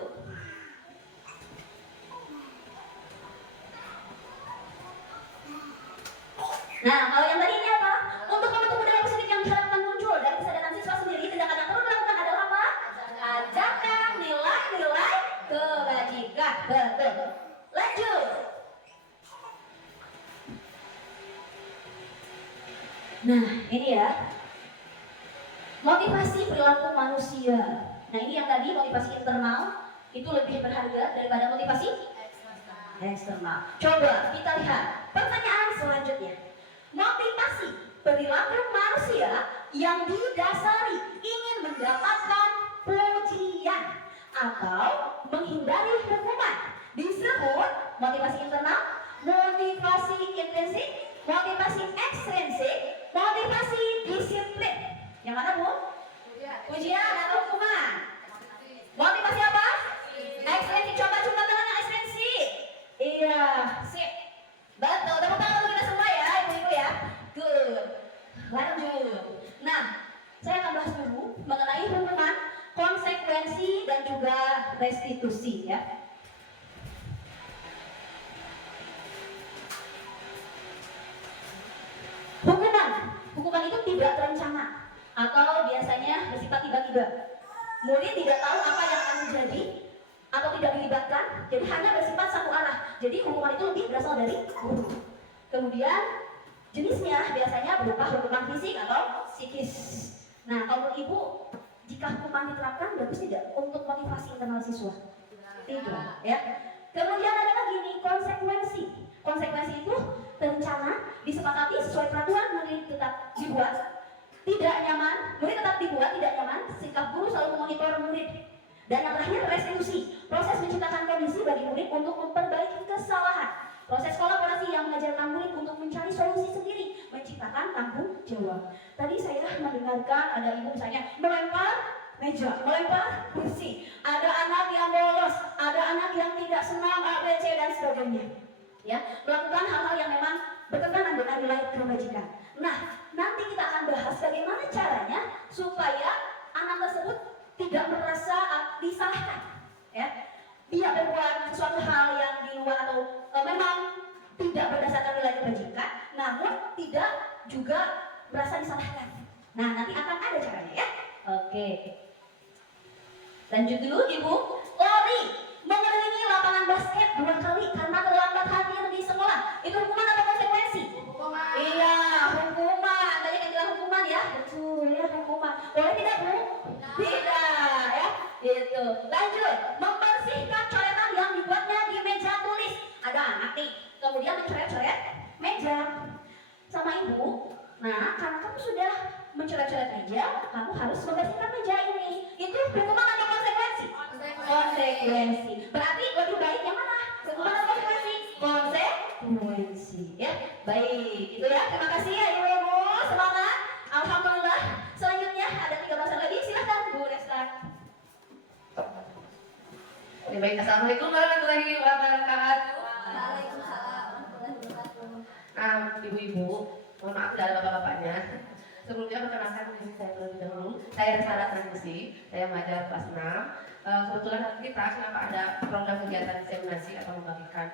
Nah, kalau yang tadi ini apa? Untuk membentuk budaya positif yang diharapkan muncul dari kesadaran siswa sendiri, tindakan yang perlu dilakukan adalah apa? Ajarkan nilai-nilai kebajikan. Betul. Lanjut. Nah, ini ya. Motivasi perilaku manusia. Nah, ini yang tadi motivasi internal itu lebih berharga daripada motivasi eksternal. Coba kita lihat pertanyaan selanjutnya. Motivasi perilaku manusia yang didasari ingin mendapatkan pujian atau menghindari hukuman disebut motivasi internal, motivasi intrinsik, motivasi ekstrinsik, motivasi disiplin. Yang mana Bu? Pujian atau hukuman? Motivasi apa? Ekstrinsik. Coba jumlah tangan yang ekstrinsik. Iya, sip. Betul, tepuk tangan untuk kita semua ya, ibu-ibu ya. Good. Lanjut. Nah, saya akan bahas dulu mengenai hukuman, konsekuensi dan juga restitusi ya. Hukuman itu tidak terencana atau biasanya bersifat tiba-tiba. Murid tidak tahu apa yang akan terjadi atau tidak dilibatkan, jadi hanya bersifat satu arah. Jadi hukuman itu lebih berasal dari guru. Kemudian jenisnya biasanya berupa hukuman fisik atau psikis. Nah, kalau ibu, jika hukuman diterapkan bagus tidak untuk motivasi internal siswa? Tidak, ya. Kemudian ada lagi nih konsekuensi. Konsekuensi itu terencana, disepakati sesuai peraturan, murid tetap dibuat tidak nyaman, murid tetap dibuat tidak nyaman, sikap guru selalu memonitor murid. Dan yang terakhir restitusi, proses menciptakan kondisi bagi murid untuk memperbaiki kesalahan. Proses kolaborasi yang mengajarkan murid untuk mencari solusi sendiri, menciptakan tanggung jawab. Tadi saya mendengarkan ada ibu misalnya melempar meja, melempar kursi, ada anak yang bolos, ada anak yang tidak senang ABC dan sebagainya. Ya, melakukan hal-hal yang memang bertentangan dengan nilai kebajikan. Nah, nanti kita akan bahas bagaimana caranya supaya anak tersebut tidak merasa disalahkan. Ya, dia berbuat sesuatu hal yang di luar atau memang tidak berdasarkan nilai kebajikan, namun tidak juga merasa disalahkan. Nah, nanti akan ada caranya ya. Oke. Lanjut dulu ibu. Lari mengelilingi lapangan basket 2 kali karena terlambat hadir di sekolah. Itu hukuman atau konsekuensi? Hukuman. Iya, hukuman. Tadi yang bilang hukuman ya. Betul ya, hukuman. Boleh tidak bu? Tidak ya. Gitu. Lanjut. Membersihkan coretan yang dibuatnya di meja tulis. Ada anak nih, kemudian mencoret-coret meja sama ibu. Nah, karena kamu sudah mencoret-coret meja, kamu harus membersihkan meja ini. Itu hukuman atau konsekuensi? Konsekuensi. Berarti lebih baik yang mana? Hukuman atau konsekuensi? Konsekuensi. Ya, baik. Itu ya. Terima kasih ya ibu-ibu. Semangat. Alhamdulillah. Selanjutnya ada 13 lagi. Silahkan Bu Resta. Baik, assalamualaikum warahmatullahi wabarakatuh. Waalaikumsalam warahmatullahi wabarakatuh. Nah, ibu-ibu, mohon maaf tidak ada bapak-bapaknya. Sebelumnya perkenalkan diri saya terlebih dahulu. Saya Resa Transisi, saya mengajar kelas 6. Kebetulan kita kenapa ada program kegiatan diseminasi atau membagikan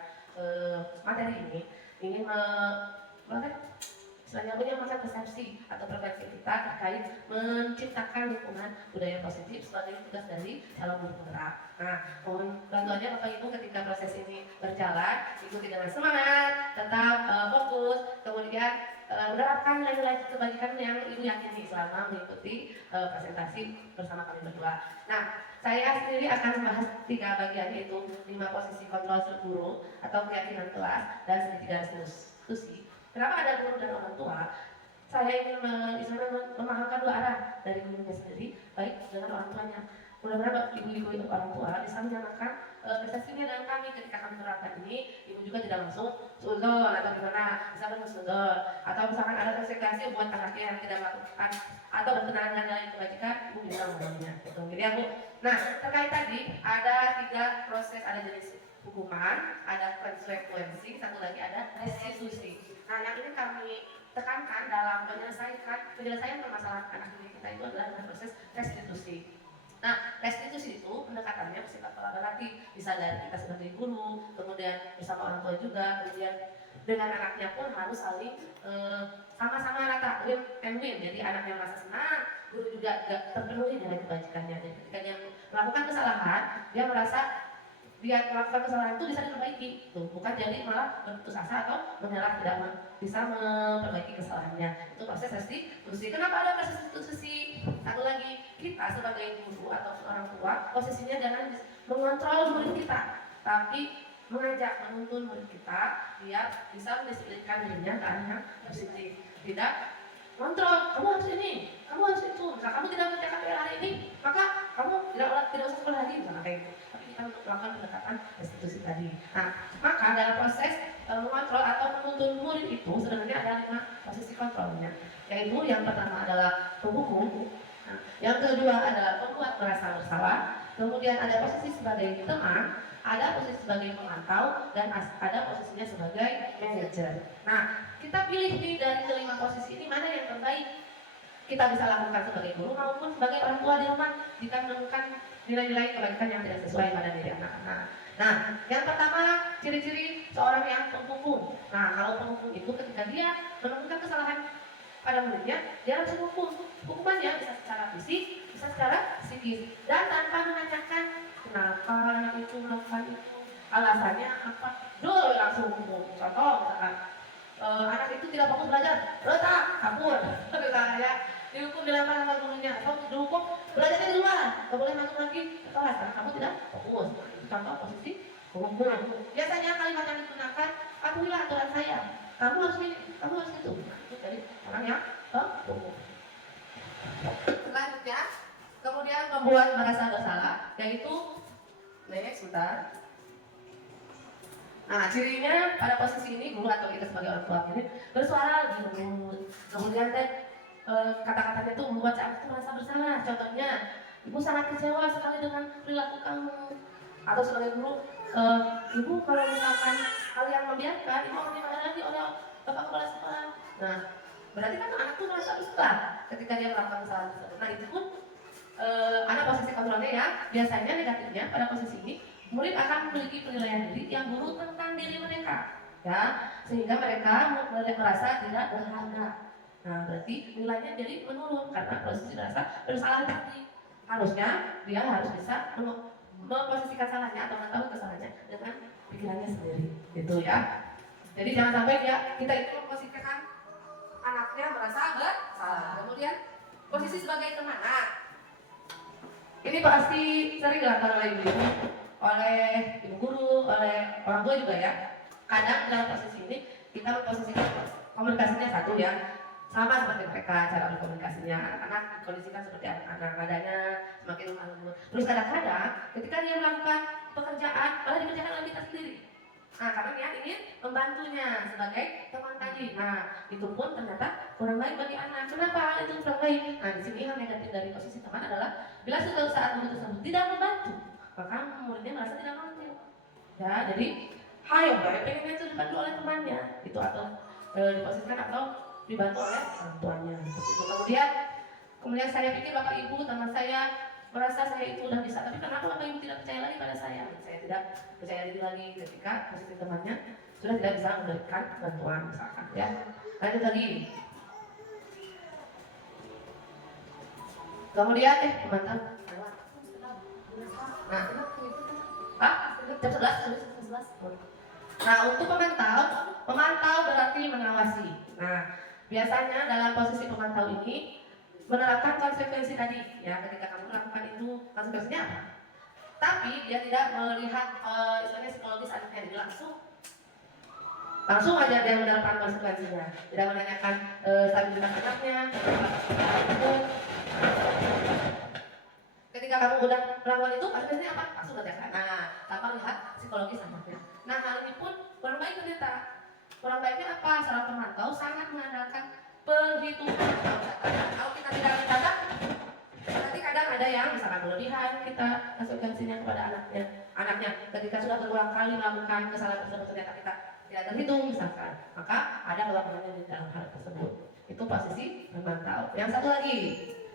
materi ini ingin istilahnya menyamakan persepsi atau preferensi kita terkait menciptakan lingkungan budaya positif sebagai tugas dari calon guru penggerak. Nah, mohon bantuannya Bapak Ibu ketika proses ini berjalan, ikuti dengan semangat, tetap fokus, kemudian menerapkan nilai-nilai kebajikan yang Ibu yakini selama mengikuti presentasi bersama kami berdua. Nah, saya sendiri akan membahas 3 bagian, yaitu 5 posisi kontrol guru atau keyakinan kelas dan segitiga restitusi. Kenapa ada guru dan orang tua? Saya ingin memahamkan 2 arah dari gurunya sendiri, baik dengan orang tuanya. Mudah-mudahan ibu-ibu orang tua bisa menyamakan prestasinya dengan kami ketika kami menerapkan ini. Ibu juga tidak langsung suzon atau gimana, misalkan suzon atau misalkan ada konsekuensi buat anaknya yang tidak melakukan atau berkenaan dengan nilai kebajikan, ibu bisa ngomongnya. Gitu. Jadi aku, nah terkait tadi ada 3 proses, ada jenis hukuman, ada konsekuensi, satu lagi ada restitusi. Nah, yang ini kami tekankan dalam penyelesaian permasalahan anak didik kita itu adalah dengan proses restitusi. Nah, restitusi itu pendekatannya bersifat kolaboratif, bisa dari kita sebagai guru, kemudian bersama orang tua juga, kemudian dengan anaknya pun harus saling sama-sama rata, win-win. Jadi anaknya merasa senang, guru juga terpenuhi dengan kebajikannya. Jadi ketika dia melakukan kesalahan, dia merasa dia melakukan kesalahan itu bisa diperbaiki, tuh, bukan jadi malah berputus asa atau menyerah tidak bisa memperbaiki kesalahannya. Itu proses restitusi. Kenapa ada proses restitusi? Satu lagi, kita sebagai guru atau seorang tua posisinya jangan mengontrol murid kita, tapi mengajak, menuntun murid kita biar bisa mendisiplinkan dirinya ke arah yang positif. Tidak kontrol, kamu harus ini, kamu harus itu. Misal kamu tidak mengerjakan PR hari ini, maka kamu tidak usah sekolah lagi, misalnya kayak gitu. Tapi kita untuk melakukan pendekatan restitusi tadi. Nah, maka dalam proses mengontrol atau menuntun murid itu sebenarnya ada 5 posisi kontrolnya. Yaitu yang pertama adalah penghukum, yang kedua adalah pembuat merasa bersalah, kemudian ada posisi sebagai teman, ada posisi sebagai pemantau, dan ada posisinya sebagai manajer. Nah, kita pilih nih dari kelima posisi ini mana yang terbaik kita bisa lakukan sebagai guru maupun sebagai orang tua di rumah jika menemukan nilai-nilai kebaikan yang tidak sesuai pada diri anak-anak. Nah, yang pertama ciri-ciri seorang yang penghukum. Nah, kalau penghukum itu ketika dia menemukan kesalahan pada muridnya, dia langsung hukum. Hukumannya bisa secara fisik, bisa secara psikis, dan tanpa menanyakan kenapa anak itu melakukan itu, alasannya apa, langsung hukum. Contoh misalkan anak itu tidak fokus belajar, letak, kabur, misalnya ya, dihukum dilempar sama gurunya, atau dihukum belajarnya di luar, nggak boleh masuk lagi ke kelas karena kamu tidak fokus. Contoh posisi hukum. Biasanya kalimat yang digunakan, patuhilah aturan saya, kamu harus ini, kamu harus itu. Itu dari orang yang hukum. Selanjutnya, kemudian membuat merasa bersalah, yaitu next sebentar. Nah, cirinya pada posisi ini guru atau kita sebagai orang tua ini bersuara lebih lembut. Kemudian kata-katanya itu membuat anak itu merasa bersalah. Contohnya, ibu sangat kecewa sekali dengan perilaku kamu. Atau sebagai guru, ibu kalau misalkan hal yang membiarkan, ibu akan dimarahi lagi oleh bapak kepala sekolah. Nah, berarti kan anak itu merasa bersalah ketika dia melakukan kesalahan tersebut. Nah, itu pun anak posisi kontrolnya ya, biasanya negatifnya pada posisi ini murid akan memiliki penilaian diri yang buruk tentang diri mereka, ya, sehingga mereka merasa tidak berharga. Nah, berarti nilainya jadi menurun karena posisi merasa bersalah tadi. Harusnya dia harus bisa memposisikan salahnya atau mengetahui kesalahannya dengan pikirannya sendiri, gitu ya. Jadi jangan sampai kita itu memposisikan anaknya merasa bersalah. Kemudian posisi sebagai teman. Nah, ini pasti sering dilakukan oleh ibu, oleh ibu guru, oleh orang tua juga ya. Kadang dalam posisi ini kita memposisikan komunikasinya satu ya, sama seperti mereka cara berkomunikasinya. Anak-anak dikondisikan seperti anak-anak adanya, semakin lemah lembut. Terus kadang-kadang ketika dia melakukan pekerjaan malah dikerjakan oleh kita sendiri. Nah, karena dia ingin membantunya sebagai teman tadi. Nah, itu pun ternyata kurang baik bagi anak. Kenapa hal itu kurang baik? Nah, di sini hal negatif dari posisi teman adalah bila suatu saat murid tersebut tidak membantu, maka muridnya merasa tidak mampu. Ya, jadi hal yang baik pengennya itu dibantu oleh temannya, itu atau diposisikan atau dibantu oleh orang tuanya. Itu kemudian saya pikir bapak ibu teman saya merasa saya itu udah bisa, tapi kenapa bapak ibu tidak percaya lagi pada saya? Saya tidak percaya diri lagi ketika posisi temannya sudah tidak bisa memberikan bantuan misalkan ya. Lanjut lagi. Kemudian memantau. Nah, jam 11. Nah, untuk memantau berarti mengawasi. Nah, biasanya dalam posisi pemantau ini menerapkan konsekuensi tadi ya, ketika kamu melakukan itu konsekuensinya apa, tapi dia tidak melihat istilahnya psikologis anaknya, jadi langsung aja dia menerapkan konsekuensinya, tidak menanyakan stabilitas anaknya. Ketika kamu udah melakukan itu konsekuensinya apa, langsung kerjakan. Nah, tanpa melihat psikologis anaknya. Nah, hal ini pun kurang baik ternyata. Kurang baiknya apa? Seorang pemantau sangat mengandalkan perhitungan. Kalau kita tidak mencatat, nanti kadang ada yang misalkan berlebihan kita konsekuensinya kepada anaknya ketika sudah berulang kali melakukan kesalahan tersebut ternyata kita tidak terhitung misalkan, maka ada kelapangan di dalam hal tersebut. Itu posisi memantau. Yang satu lagi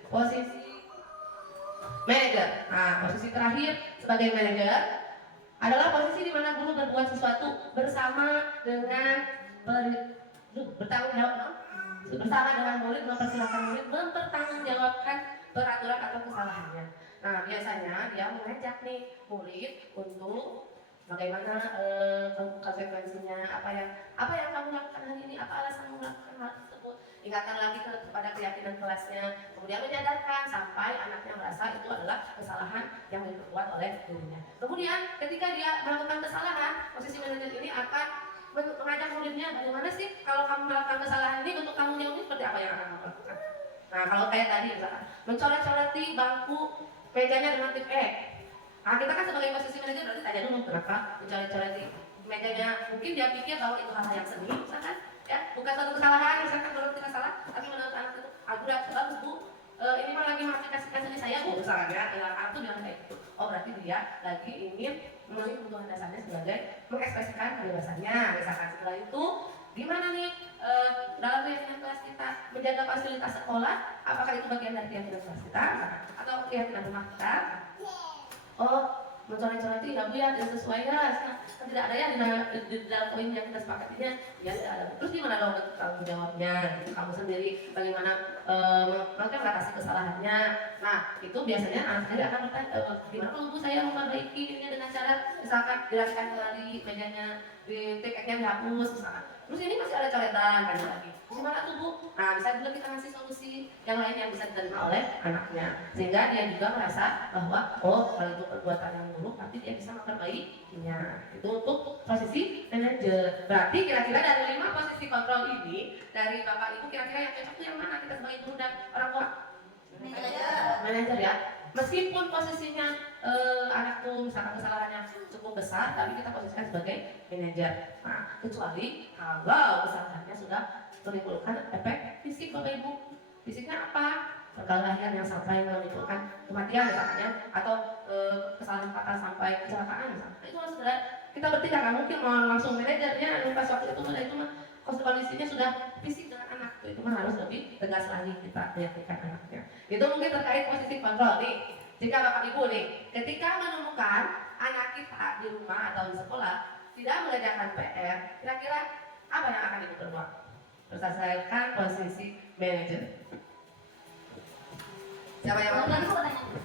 posisi manajer. Nah, posisi terakhir sebagai manajer adalah posisi di mana guru berbuat sesuatu bersama dengan bertanggung jawab, bersama dengan murid, mempersilahkan murid mempertanggungjawabkan peraturan atau kesalahannya. Nah, biasanya dia mengajak nih murid untuk bagaimana konsekuensinya, apa yang kamu lakukan hari ini, apa alasan kamu melakukan hal tersebut. Ingatkan lagi kepada keyakinan kelasnya, kemudian menyadarkan sampai anaknya merasa itu adalah kesalahan yang diperbuat oleh gurunya. Kemudian ketika dia melakukan kesalahan, posisi manajer ini akan mengajak muridnya, bagaimana sih kalau kamu melakukan kesalahan ini, bentuk kamu jauh ini seperti apa yang akan kamu lakukan. Nah, kalau kayak tadi misalkan mencoret-coreti bangku mejanya dengan tip E. Nah, kita kan sebagai posisi manajer berarti tanya dulu kenapa mencoret-coreti mejanya. Mungkin dia pikir bahwa itu hal yang seni misalkan, ya, bukan suatu kesalahan misalkan menurut kita salah, tapi menurut anak itu bagus bu, ini mah lagi mengaplikasikan seni saya bu misalkan ya. Anak itu bilang kayak gitu. Oh, berarti dia lagi ingin memenuhi kebutuhan dasarnya sebagai mengekspresikan kebebasannya. Misalkan setelah itu gimana nih dalam keyakinan kelas kita menjaga fasilitas sekolah, apakah itu bagian dari keyakinan kelas kita atau keyakinan rumah kita? Oh, mencoret-coret itu ya Bu ya tidak sesuai ya, kan tidak ada ya di dalam poin yang kita sepakatinya, ya tidak ada. Terus gimana dong tanggung jawabnya? Gitu, kamu sendiri bagaimana mengatasi kesalahannya? Nah itu biasanya anak sendiri akan bertanya, gimana kalau Bu saya memperbaiki ini dengan cara misalkan dirapikan kembali mejanya, di take-nya dihapus misalkan. Terus ini masih ada coretan kan lagi. Gimana tuh Bu? Nah bisa juga kita kasih solusi yang lain yang bisa diterima oleh anaknya, sehingga dia juga merasa bahwa oh kalau itu perbuatan yang buruk nanti dia bisa memperbaikinya. Itu untuk posisi manajer. Berarti kira-kira dari 5 posisi kontrol ini dari Bapak Ibu kira-kira yang cocok itu yang mana kita sebagai guru dan orang tua? Manajer ya. Meskipun posisinya anak tuh misalkan kesalahannya cukup besar, tapi kita posisikan sebagai manajer. Nah, kecuali kalau kesalahannya sudah menimbulkan efek fisik Bapak Ibu. Fisiknya apa? Perkelahian yang sampai menimbulkan kematian misalnya, atau kesalahan fatal sampai kecelakaan misalnya. Nah, itu harus segera kita bertindak. Nggak mungkin mau langsung manajernya pas waktu itu kondisinya sudah fisik dengan anak itu mah harus lebih tegas lagi kita meyakinkan anaknya. Itu mungkin terkait posisi kontrol nih. Jika Bapak Ibu nih, ketika menemukan anak kita di rumah atau di sekolah tidak mengerjakan PR, kira-kira apa yang akan Ibu perbuat? Selesaikan posisi manajer. Siapa yang mau?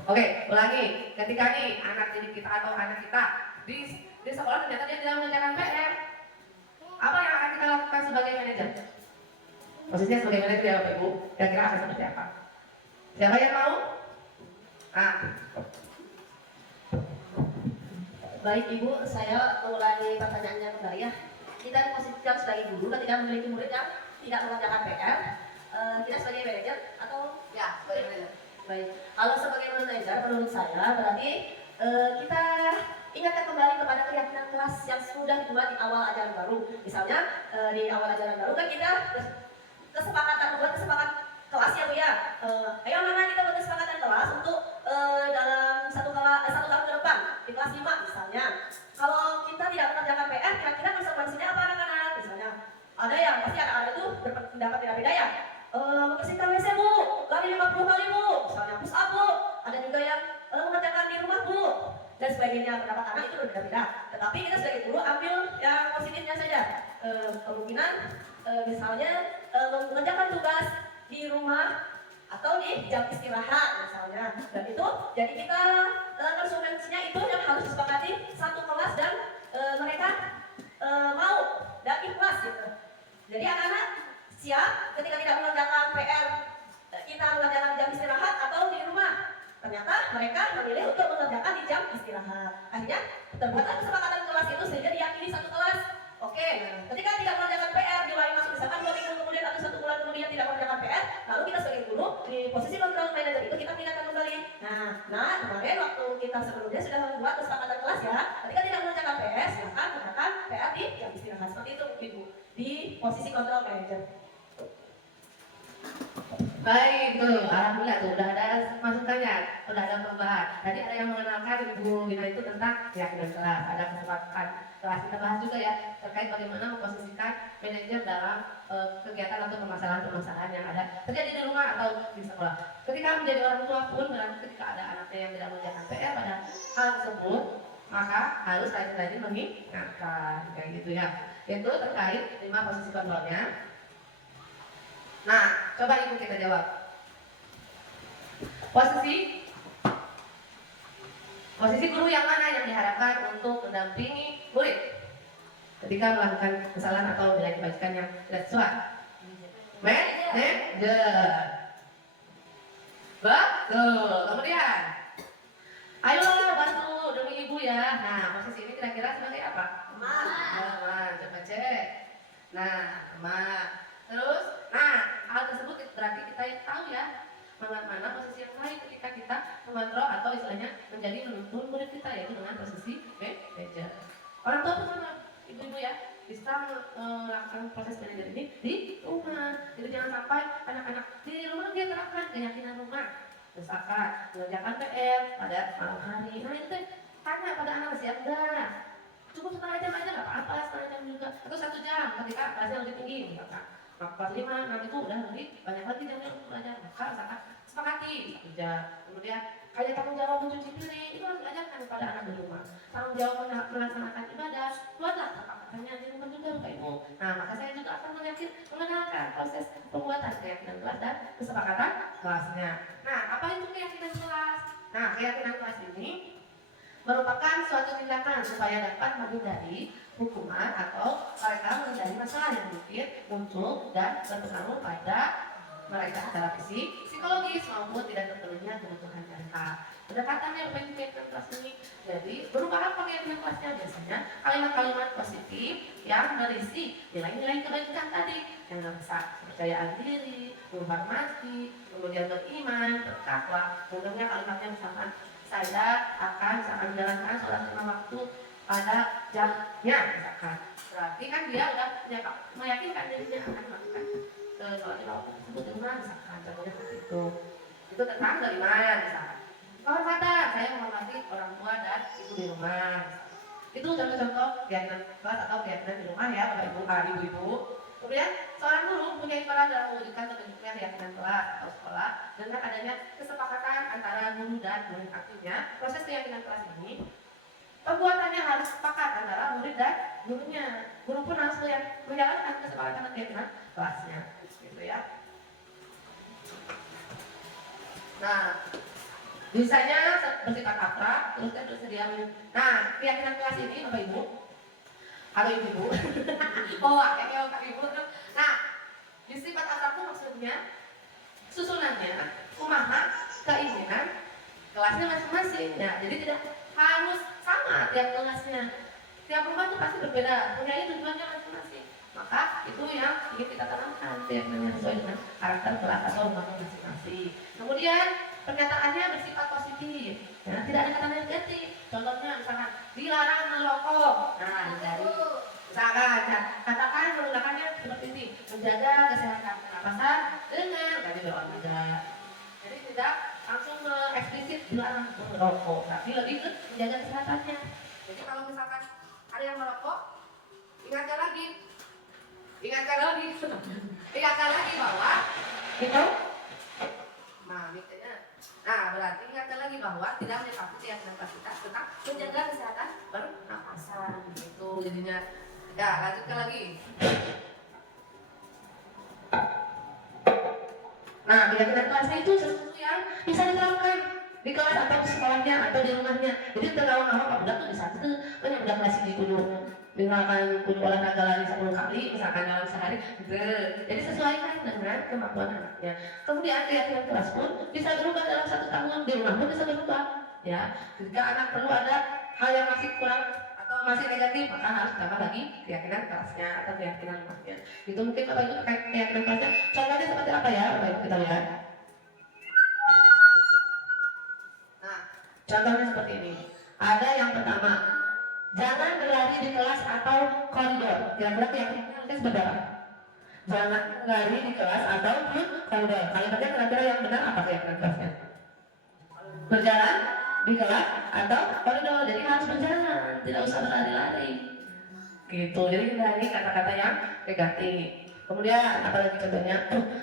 Oke, ulangi. Ketika nih anak didik kita atau anak kita di sekolah ternyata dia tidak mengerjakan PR, apa yang akan kita lakukan sebagai manajer? Posisinya sebagai manajer ya Bapak Ibu, kira-kira akan seperti apa? Siapa yang mau? Baik Ibu, saya mengulangi pertanyaannya kembali ya. Kita diposisikan sebagai guru ketika memiliki murid yang tidak mengerjakan PR, kita sebagai manajer atau Ya, sebagai manajer. baik. Kalau sebagai manajer menurut saya berarti kita ingatkan kembali kepada keyakinan kelas yang sudah dibuat di awal ajaran baru. Misalnya di awal ajaran baru kan kita membuat kesepakatan kelas ya Bu ya. Ayo mana kita buat kesepakatan kelas untuk dalam satu tahun ke depan di kelas 5 misalnya. Kalau kita tidak mengerjakan PR, kira-kira konsekuensinya apa anak-anak? Misalnya ada yang pasti anak-anak itu berpendapat beda-beda ya. Membersihkan WC Bu, lari 50 kali Bu, misalnya push up Bu. Ada juga yang mengerjakan di rumah Bu, dan sebagainya. Pendapat anak itu berbeda-beda. Tetapi kita sebagai guru ambil yang positifnya saja. Kemungkinan misalnya mengerjakan tugas di rumah atau di jam istirahat misalnya. Dan itu jadi kita konsekuensinya itu yang harus disepakati satu kelas dan mereka mau dan ikhlas gitu. Jadi anak-anak siap ketika tidak mengerjakan PR, kita mengerjakan jam istirahat atau di rumah. Ternyata mereka memilih untuk mengerjakan di jam istirahat. Akhirnya terbuatlah kesepakatan kelas itu sehingga diyakini satu kelas. Oke, ketika tidak mengerjakan PR di lain waktu, misalkan 2 minggu kemudian atau 1 bulan kemudian tidak mengerjakan PR, lalu kita sebagai guru di posisi control manager itu kita mengingatkan kembali. Nah kemarin waktu kita sebelumnya sudah membuat kesepakatan kelas ya, ketika tidak mengerjakan PR, silakan kerjakan PR di jam istirahat. Seperti itu Ibu di posisi control manager. Baik, tuh, alhamdulillah tuh udah ada masukannya, udah ada perubahan. Tadi ada yang mengenalkan Ibu Gina itu tentang keyakinan kelas, ada kesepakatan kelas. Kita bahas juga ya terkait bagaimana memposisikan manajer dalam kegiatan atau permasalahan-permasalahan yang ada terjadi di rumah atau di sekolah. Ketika menjadi orang tua pun, berarti ketika ada anaknya yang tidak mengerjakan PR pada hal tersebut, maka harus rajin-rajin mengingatkan, kayak gitu ya. Itu terkait 5 posisi kontrolnya. Nah, coba Ibu kita jawab. Posisi guru yang mana yang diharapkan untuk mendampingi murid ketika melakukan kesalahan atau nilai kebajikan yang tidak sesuai? Manajer. Betul. Kemudian, ayolah bantu demi Ibu ya. Nah, posisi ini kira-kira sebagai apa? Teman. Coba cek. Nah, teman. Terus, hal tersebut berarti kita tahu ya mana posisi yang baik ketika kita mengontrol atau istilahnya menjadi menuntun murid kita, yaitu dengan posisi manajer. Orang tua pun sama, ibu-ibu ya, bisa melakukan proses manajer ini di rumah. Jadi jangan sampai anak-anak di rumah dia terapkan keyakinan rumah. Misalkan mengerjakan PR pada malam hari, nah itu tanya pada anak siap enggak? Cukup setengah jam aja nggak apa-apa, setengah jam juga, atau 1 jam ketika kelasnya lebih tinggi misalkan. Kelas 5 nanti itu udah lebih banyak lagi jamnya untuk belajar, maka misalkan sepakati 1 jam. Kemudian kayak tanggung jawab mencuci piring itu harus diajarkan kepada anak di rumah. Tanggung jawab melaksanakan ibadah buatlah kesepakatannya di rumah juga Bapak Ibu. Nah, maka saya juga akan mengenalkan proses pembuatan keyakinan kelas dan kesepakatan kelasnya. Nah, apa itu keyakinan kelas? Nah, keyakinan kelas ini merupakan suatu tindakan supaya dapat menghindari hukuman atau mereka menghindari masalah yang mungkin muncul dan berpengaruh pada mereka secara fisik, psikologis maupun tidak terpenuhinya kebutuhan mereka. Pendekatannya keyakinan kelas ini jadi berupa apa keyakinan kelasnya? Biasanya kalimat-kalimat positif yang berisi nilai-nilai kebaikan tadi yang bisa kepercayaan diri, menghormati, kemudian beriman, bertakwa. Contohnya kalimatnya misalkan saya akan misalkan menjalankan sholat 5 waktu pada jamnya misalkan. Berarti kan dia udah meyakinkan dirinya akan melakukan sholat 5 waktu tersebut di rumah misalkan. Contohnya seperti itu. Itu tentang beriman misalkan. Kehormatan, saya menghormati orang tua dan ibu di rumah. Itu contoh-contoh keyakinan kelas atau keyakinan di rumah ya Bapak Ibu, ibu-ibu. Kemudian seorang guru punya peran dalam mewujudkan terbentuknya keyakinan kelas atau sekolah dengan adanya kesepakatan antara guru dan murid. Artinya proses keyakinan kelas ini perbuatannya harus sepakat antara murid dan gurunya. Guru pun harus menjalankan kesepakatan keyakinan kelasnya, gitu ya. Nah, biasanya bersifat abstrak, terus kan bersedia. Nah, keyakinan kelas ini Bapak Ibu atau ibu-ibu, oh kayak Bapak Ibu. Nah, di sifat abstrak itu maksudnya susunannya, kumaha, keinginan kelasnya masing-masing. Ya, jadi tidak harus sama tiap kelasnya. Tiap rumah itu pasti berbeda, punya tujuannya masing-masing. Maka itu yang ingin kita tanamkan, keyakinan sesuai dengan karakter kelas atau rumah masing-masing. Kemudian pernyataannya bersifat positif, ya, tidak ada kata negatif. Contohnya misalkan dilarang merokok. Nah, dari misalkan katakan menggunakannya seperti ini, menjaga kesehatan pernapasan dengan tadi berolahraga. Jadi tidak langsung eksplisit dilarang merokok, tapi lebih ke menjaga kesehatannya. Jadi kalau misalkan ada yang merokok, ingatkan lagi bahwa itu nah berarti ingatkan lagi bahwa tidak menyikapi keyakinan kita tentang menjaga kesehatan pernapasan gitu jadinya. Ya, lanjutkan lagi. Nah, keyakinan kelasnya itu sesuatu yang bisa diterapkan di kelas atau di sekolahnya atau di rumahnya. Jadi terlalu-lalu Pak budak tuh di satu kan yang budak kelas ini kudu misalkan kudu olahraga lari 10 kali misalkan dalam sehari gitu. Jadi sesuaikan dengan kemampuan anaknya. Kemudian keyakinan kelas pun bisa berubah dalam 1 tahun, di rumah pun bisa berubah. Ya, ketika anak perlu ada hal yang masih kurang atau masih negatif, maka harus ditambah lagi keyakinan kelasnya atau keyakinan rumahnya. Itu mungkin Bapak Ibu terkait keyakinan kelasnya. Contohnya seperti apa ya Bapak Ibu kita lihat. Nah, contohnya seperti ini. Ada yang pertama, jangan berlari di kelas atau koridor. Kira-kira keyakinan kelasnya seperti apa? Jangan berlari di kelas atau koridor. Kalimatnya kira-kira yang benar apa keyakinan kelasnya? Berjalan di kelas atau koridor. Jadi harus berjalan, tidak usah berlari-lari. Gitu. Jadi hindari kata-kata yang negatif. Kemudian apalagi contohnya?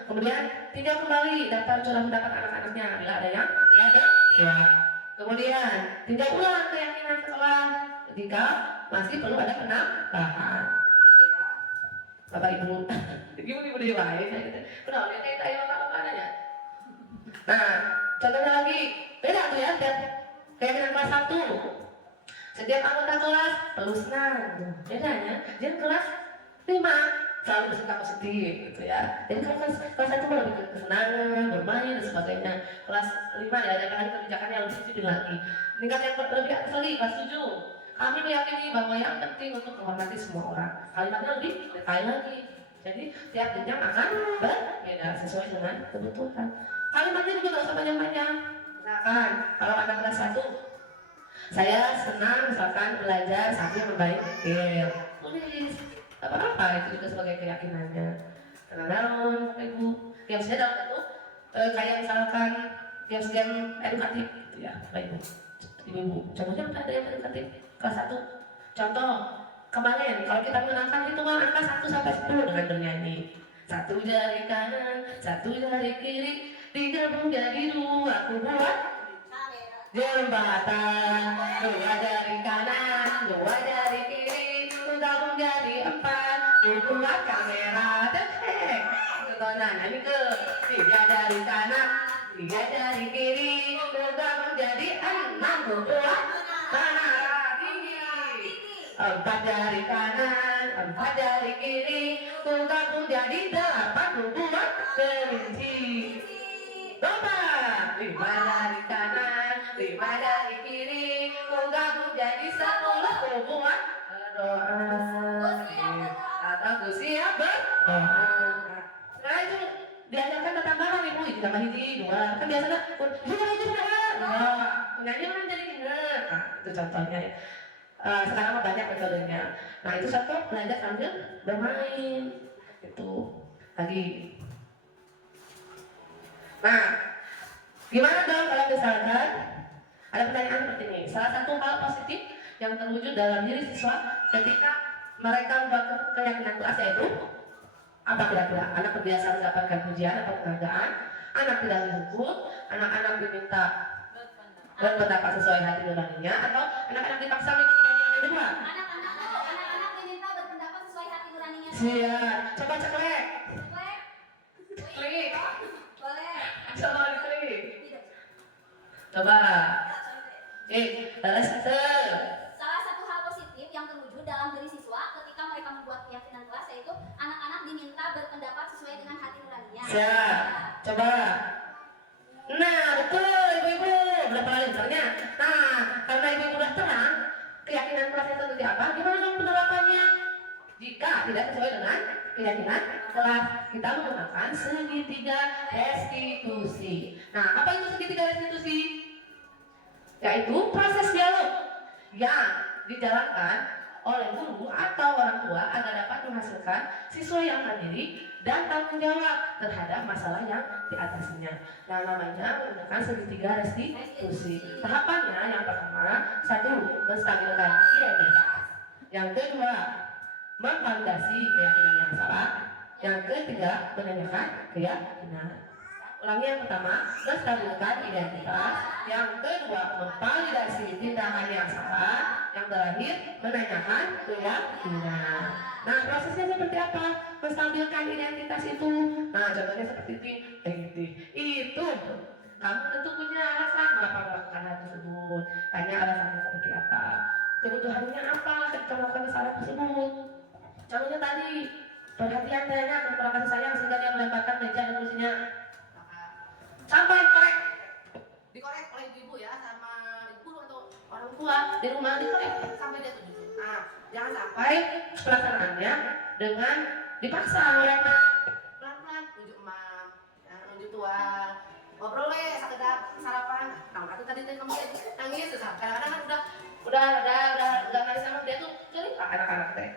Kemudian tinjau kembali daftar curah pendapat anak-anaknya bila ada yang ya. Kemudian tinjau ulang keyakinan sekolah jika masih perlu ada penambahan. Ya. Bapak Ibu, ibu-ibu di lain gitu. Kenapa ya kayak tayo apa ya? Nah, contohnya lagi beda tuh ya, keyakinan kelas 1. Setiap anggota kelas perlu senang. Bedanya, dia kelas 5 selalu bersikap positif gitu ya. Jadi kalau kelas 1 lebih ke kesenangan, bermain dan sebagainya. Kelas 5 diadakan lagi kebijakan yang lebih disiplin lagi. Tingkat yang lebih atas lagi, kelas 7. Kami meyakini bahwa yang penting untuk menghormati semua orang. Kalimatnya lebih detail lagi. Jadi tiap jenjang akan berbeda sesuai dengan kebutuhan. Kalimatnya juga nggak usah panjang-panjang. Misalkan kalau anak kelas 1, saya senang misalkan belajar sambil bermain game. Tulis apa-apa itu juga sebagai keyakinannya. Karena naon, Ibu, gamesnya dalam bentuk kayak misalkan game edukatif, gitu ya, Ibu. Ibu, contohnya ada yang edukatif kelas 1. Contoh kemarin kalau kita mengenalkan hitungan angka 1 sampai 10 dengan bernyanyi. 1 jari kanan, 1 jari kiri, digabung jadi 2, aku buat jembatan 2 3 jari kiri bergabung jadi 6 membuat menara tinggi. 4 jari kanan, 4 jari kiri bergabung jadi 8 membuat kelinci. Coba 5 jari kanan, 5 jari kiri bergabung jadi 10 membuat doa. Atau siap berdoa. Nah itu diajarkan tambahan ibu, tambah hiji, 2. Kan biasanya itu sudah penyanyi orang jadi ingat. Nah itu contohnya ya. Sekarang mah banyak metodenya. Nah itu satu belajar sambil bermain. Itu lagi. Nah, gimana dong kalau misalkan ada pertanyaan seperti ini? Salah satu hal positif yang terwujud dalam diri siswa ketika mereka membuat keyakinan kelas yaitu apa kira-kira? Anak terbiasa mendapatkan pujian atau penghargaan, anak tidak dihukum, anak-anak diminta berpendapat sesuai hati nuraninya, atau anak-anak dipaksa mengikuti yang kedua? Anak-anak diminta berpendapat sesuai hati nuraninya. Siap. Coba ceklek. Klik. Boleh. Coba klik. Coba. Balas satu. Salah satu hal positif yang terwujud dalam diri siswa ketika mereka membuat keyakinan kelas yaitu anak-anak diminta berpendapat sesuai dengan hati nuraninya. Siap. Coba. Nah, betul ibu-ibu. Berapa kali misalnya? Nah, karena ibu-ibu udah terang keyakinan kelas itu seperti apa, gimana dong penerapannya? Jika tidak sesuai dengan keyakinan kelas, kita menggunakan segitiga restitusi. Nah, apa itu segitiga restitusi? Yaitu proses dialog yang dijalankan oleh guru atau orang tua agar dapat menghasilkan siswa yang mandiri dan tanggung jawab terhadap masalah yang diatasinya. Nah, namanya menggunakan segitiga restitusi. Tahapannya yang pertama, 1. Menstabilkan identitas. Yang kedua, memvalidasi keyakinan yang salah. Yang ketiga, menanyakan keyakinan. Ulangi yang pertama, menstabilkan identitas. Yang kedua, memvalidasi tindakan yang salah. Yang terakhir, menanyakan keyakinan. Nah, prosesnya seperti apa? Menstabilkan identitas itu. Nah, contohnya seperti ini. Itu kamu tentu punya alasan mengapa melakukan hal tersebut. Tanya alasannya seperti apa. Kebutuhannya apa ketika melakukan kesalahan tersebut. Contohnya tadi, perhatian tanya kepada kasih sayang sehingga dia melemparkan meja dan kursinya. Sampai dikorek oleh ibu ya sama ibu atau orang tua di rumah, dikorek sampai dia setuju. Nah, jangan sampai pelaksanaannya dengan dipaksa oleh pelan-pelan tujuh emam, tujuh tuan, ngobrol sekedar sarapan. Nah, waktu tadi kamu nangis, kadang-kadang kan udah nangis sama dia tuh cerita anak-anak teh.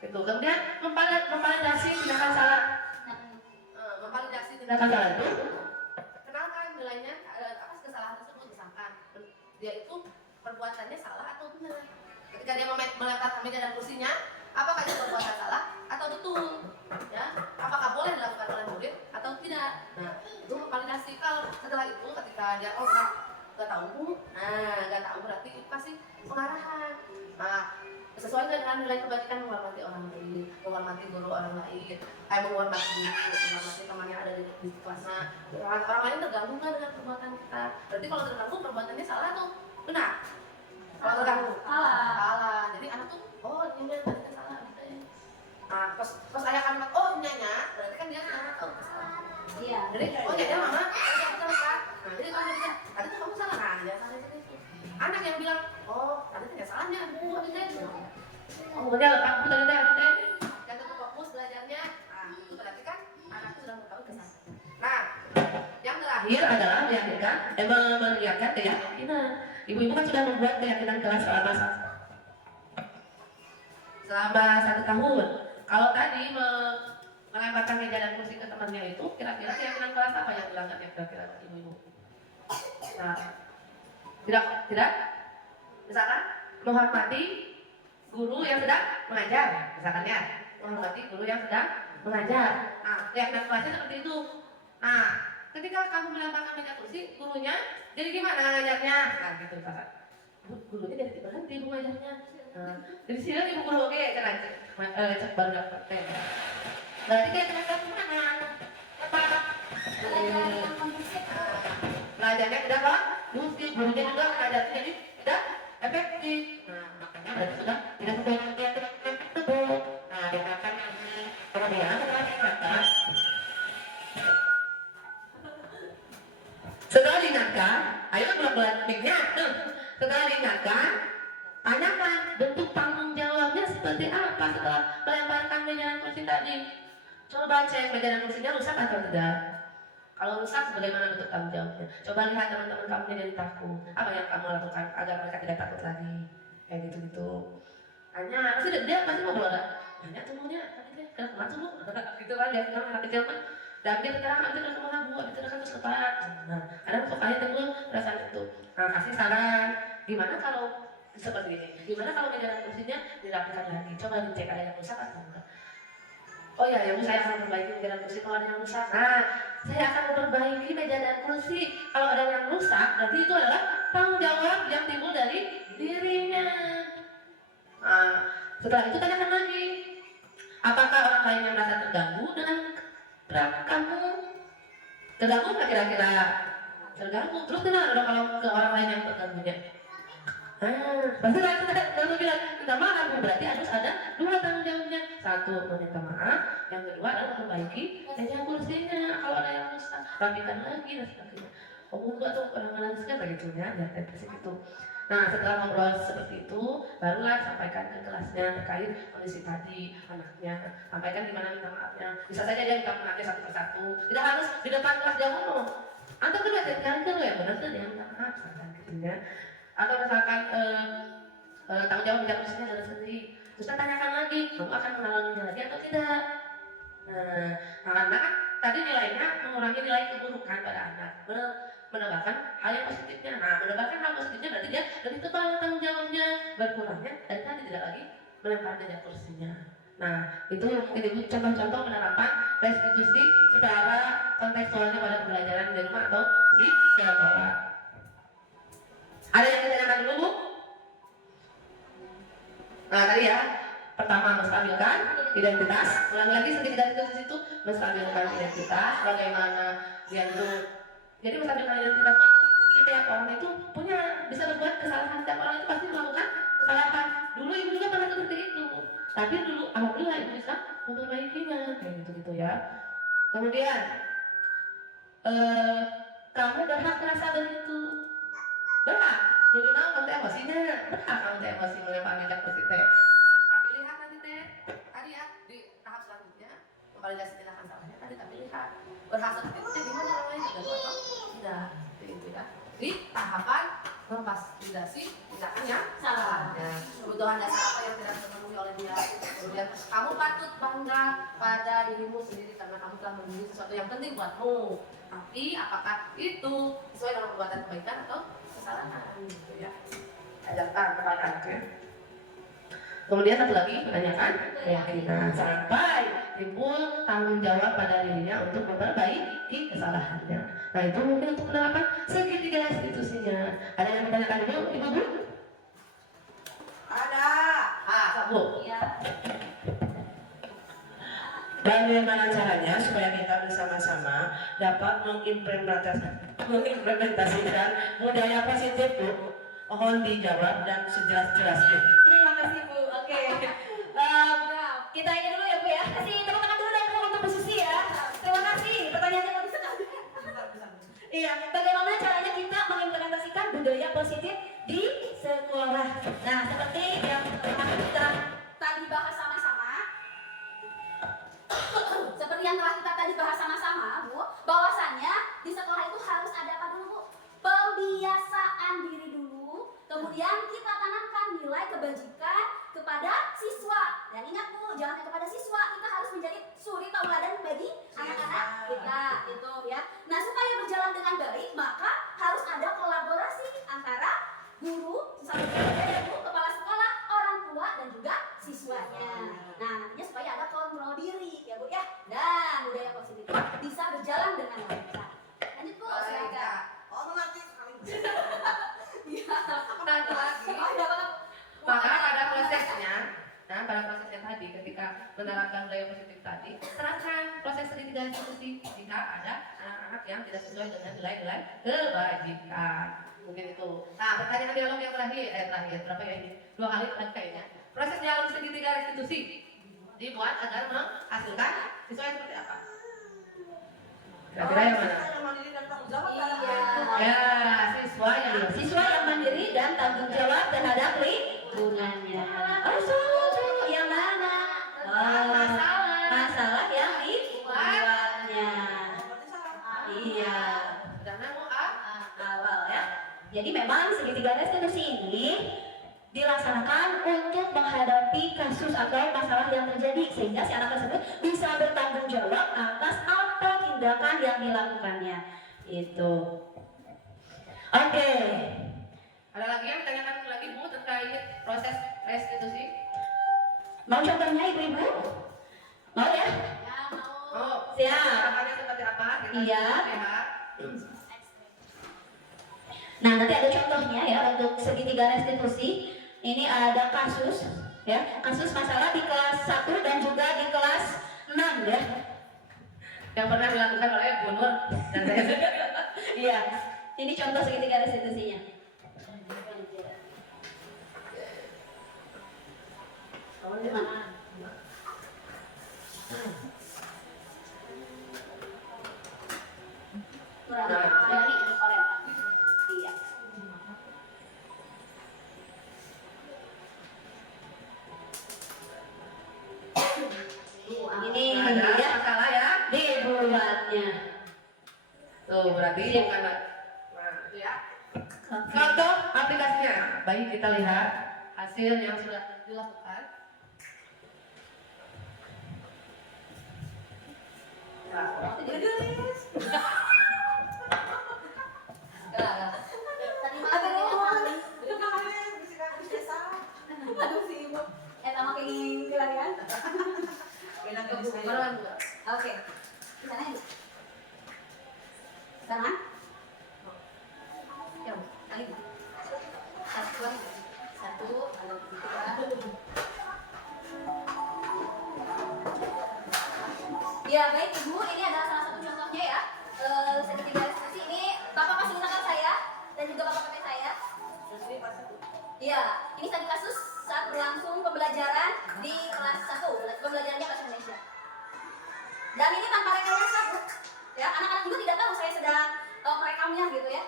Itu kemudian memvalidasi tindakan salah. Memvalidasi tindakan salah itu kenalkan nilainya apa kesalahan tersebut, misalkan dia itu perbuatannya salah atau benar. Ketika dia melempar meja dan kursinya, apakah itu perbuatan salah atau betul? Ya, apakah boleh dilakukan oleh murid atau tidak? Nah, itu memvalidasi. Kalau setelah itu ketika dia nggak tahu, nggak tahu berarti itu kasih pengarahan. Nah, sesuai dengan nilai kebajikan, menghormati orang lain, menghormati guru orang lain, menghormati teman yang ada di kelasnya. Orang lain terganggu nggak dengan perbuatan kita? Berarti kalau terganggu perbuatannya salah atau benar? Kalau terganggu salah. Jadi anak tuh ini tadi kan salah gitu ya. Nah, terus ayah kalimat nyanya, berarti kan dia nggak tahu kesalahan. Iya. Jadi nyanya mama, kita lupa. Nah, jadi kamu bilang tadi tuh kamu salah, nah jangan salah itu. Anak yang bilang tadi tidak salahnya bu, kemudian lepas bu tadi dan tetap fokus belajarnya. Nah, itu berarti kan anak itu sudah mengetahui kesalahan. Nah, yang terakhir adalah meneriakkan keyakinan. Ibu-ibu kan sudah membuat keyakinan kelas selama 1 tahun. Kalau tadi melemparkan meja dan kursi ke temannya itu, kira-kira keyakinan kelas apa yang dilanggar kira-kira ibu-ibu? Nah, tidak, misalkan menghormati guru yang sedang mengajar, misalkan ya, menghormati guru yang sedang mengajar. Nah, keyakinan kelasnya seperti itu. Nah, ketika kamu melemparkan meja kursi, gurunya jadi gimana ngajarnya? Nah, gitu misalkan. Gurunya jadi berhenti mengajarnya. Nah, jadi sini ibu guru oke, cek baru dapat teh. Berarti keyakinan kelas mana? Apa? Belajar yang kondusif. pengajarnya tidak kondusif, gurunya juga mengajarnya jadi tidak efektif. Nah, makanya berarti sudah tidak sesuai dengan yang tersebut. Nah, diingatkan lagi. Kemudian setelah diingatkan, ayo bulan-bulan piknya. Setelah diingatkan, tanyakan bentuk tanggung jawabnya seperti apa setelah melemparkan meja dan kursi tadi. Coba cek meja dan kursinya rusak atau tidak. Kalau rusak, bagaimana bentuk tanggung jawabnya? Coba lihat teman-teman kamu yang jadi takut. Apa yang kamu lakukan agar mereka tidak takut lagi? Kayak gitu-gitu. Tanya, pasti dia pasti mau keluar. Tanya tunggunya, tadi dia kemana tuh bu? Gitu kan, dia bilang anak kecil kan. Dan dia sekarang nanti udah kemana bu? Abis itu kan terus lepas. Nah, kadang suka aja timbul perasaan itu. Nah, kasih saran. Gimana kalau seperti ini? Gimana kalau meja dan kursinya dirapikan lagi? Coba dicek ada yang rusak atau enggak. Oh ya, ya bu, saya akan memperbaiki meja dan kursi kalau ada yang rusak. Nah, saya akan memperbaiki meja dan kursi. Kalau ada yang rusak, berarti itu adalah tanggung jawab yang timbul dari dirinya. Nah, setelah itu tanyakan lagi, apakah orang lain yang merasa terganggu dengan perilaku kamu? Terganggu nggak kira-kira? Terganggu. Terus kenapa dong kalau ke orang lain yang terganggunya? Pasti lalu bilang minta maaf, berarti harus ada dua tanggung jawabnya. Satu meminta maaf, yang kedua adalah memperbaiki meja kursinya. Kalau ada yang rusak, rapikan lagi dan sebagainya. Enggak tuh kadang-kadang kayak gitu ya, dan itu. Nah, setelah ngobrol seperti itu, barulah sampaikan ke kelasnya terkait kondisi tadi anaknya. Sampaikan gimana minta maafnya. Bisa saja dia minta maafnya satu persatu. Tidak harus di depan kelas dia ngomong. Atau kedua, jangan lo ya benar tuh dia minta maaf, misalkan gitu ya. Atau misalkan tanggung jawab meja kursinya dari sendiri. Terus kita tanyakan lagi, kamu akan mengalaminya lagi atau tidak? Nah, karena kan tadi nilainya mengurangi nilai keburukan pada anak. Menambahkan hal yang positifnya. Nah, menambahkan hal positifnya berarti dia lebih tebal tanggung jawabnya, berkurangnya dari tadi tidak lagi melempar meja kursinya. Nah, itu mungkin ibu contoh-contoh penerapan restitusi secara kontekstualnya pada pembelajaran di rumah atau di sekolah. Ada yang ditanyakan dulu bu? Nah tadi ya, pertama menstabilkan identitas. Ulangi lagi sedikit dari situ, menstabilkan identitas. Bagaimana dia itu. Jadi menstabilkan identitas itu setiap orang itu punya bisa berbuat kesalahan. Setiap orang itu pasti melakukan kesalahan. Dulu ibu juga pernah seperti itu. Tapi dulu alhamdulillah ibu bisa memperbaikinya kayak gitu ya. Kemudian kamu berhak merasa begitu. Berhak. Jadi kamu emosinya berhak kamu emosi melempar meja kursi teh. Tapi lihat nanti teh. Tadi ya di tahap selanjutnya memvalidasi tindakan salahnya tadi tapi lihat berhak seperti itu gimana orang lain sudah atau tidak itu ya. Di tahapan memvalidasi tindakan yang salahnya. Kebutuhan dasar apa yang tidak terpenuhi oleh dia. Kemudian kamu patut bangga pada dirimu sendiri karena kamu telah memilih sesuatu yang penting buatmu. Tapi apakah itu sesuai dengan perbuatan kebaikan atau kesalahan gitu ya. Ajarkan kepada anaknya. Kemudian satu lagi menanyakan keyakinan sampai timbul tanggung jawab pada dirinya untuk memperbaiki kesalahannya. Nah itu mungkin untuk penerapan segitiga restitusinya. Ada yang menanyakan dulu, ibu? Ada. Bu. Iya. Bagaimana caranya supaya kita bersama-sama dapat mengimplementasikan budaya positif bu? Mohon dijawab dan sejelas-jelasnya. Terima kasih Bu. Oke. Kita ini dulu ya Bu ya. Kasih tepuk tangan dulu dong Bu untuk Bu Susi ya. Terima kasih. Pertanyaannya bagus sekali. Iya. Bagaimana caranya kita mengimplementasikan budaya positif di sekolah? Nah, seperti yang kita tadi bahas sama-sama. Seperti yang telah kita tadi bahas sama-sama, Bu, bahwasannya di sekolah itu harus ada apa dulu, Bu? Pembiasaan diri dulu, kemudian kita tanamkan nilai kebajikan kepada siswa. Dan ingat Bu, jangan hanya kepada siswa, kita harus menjadi suri tauladan bagi anak-anak kita, itu ya. Nah, supaya berjalan dengan baik, maka harus ada kolaborasi antara guru, kepala sekolah, orang tua, dan juga siswanya. Nah, nantinya supaya ada kontrol diri, ya Bu ya. Dan budaya positif bisa berjalan dengan lancar. Lanjut Bu, silakan. Otomatis kali. Satu lagi. Oh, iya banget. Maka pada prosesnya Nah, pada prosesnya tadi, ketika menerapkan budaya positif tadi, terapkan proses segitiga institusi jika ada anak-anak yang tidak sesuai dengan nilai-nilai kebajikan. Mungkin itu. Nah, pertanyaan dialog yang terakhir, berapa ya ini? 2 kali tadi kayaknya. Proses dialog segitiga restitusi dibuat agar menghasilkan siswa yang seperti apa? Kira-kira yang mana? Iya. Ya, Siswa yang mandiri dan tanggung jawab terhadap lingkungannya. Oh, salah. Yang mana? Masalah yang dibuatnya. Iya. dan mau Awal ya. Jadi memang segitiga restitusi ini dilaksanakan untuk menghadapi kasus atau masalah yang terjadi sehingga si anak tersebut bisa bertanggung jawab atas apa tindakan yang dilakukannya. Itu. Oke. Ada lagi yang ditanyakan lagi Bu terkait proses restitusi? Mau contohnya ibu-ibu? Mau ya? Oh, Siap. caranya seperti apa? Kita Iya. lihat. Nah, nanti ada contohnya ya untuk segitiga restitusi. Ini ada kasus ya, kasus masalah di kelas 1 dan juga di kelas 6 ya. Yang pernah dilakukan oleh Bu Nur dan saya. Iya. Ini contoh segitiga restitusinya. Iya. Ini Ada ya masalah ya? dibuatnya. Tuh berarti Siap. bukan. Nah, itu ya. Contoh aplikasinya. Baik, kita lihat hasil yang sudah dilakukan. Oke. Sekarang? Ya, kali ini. Satu, ada tiga. Ya baik Ibu, ini adalah salah satu contohnya ya. Segitiga restitusi ini Bapak fasilitator saya dan juga Bapak PP saya. Iya, ini tadi kasus saat berlangsung pembelajaran di kelas 1, pembelajarannya bahasa Indonesia. Dan ini tanpa rekayasa, Bu. Ya, anak-anak juga tidak tahu saya sedang merekamnya gitu ya.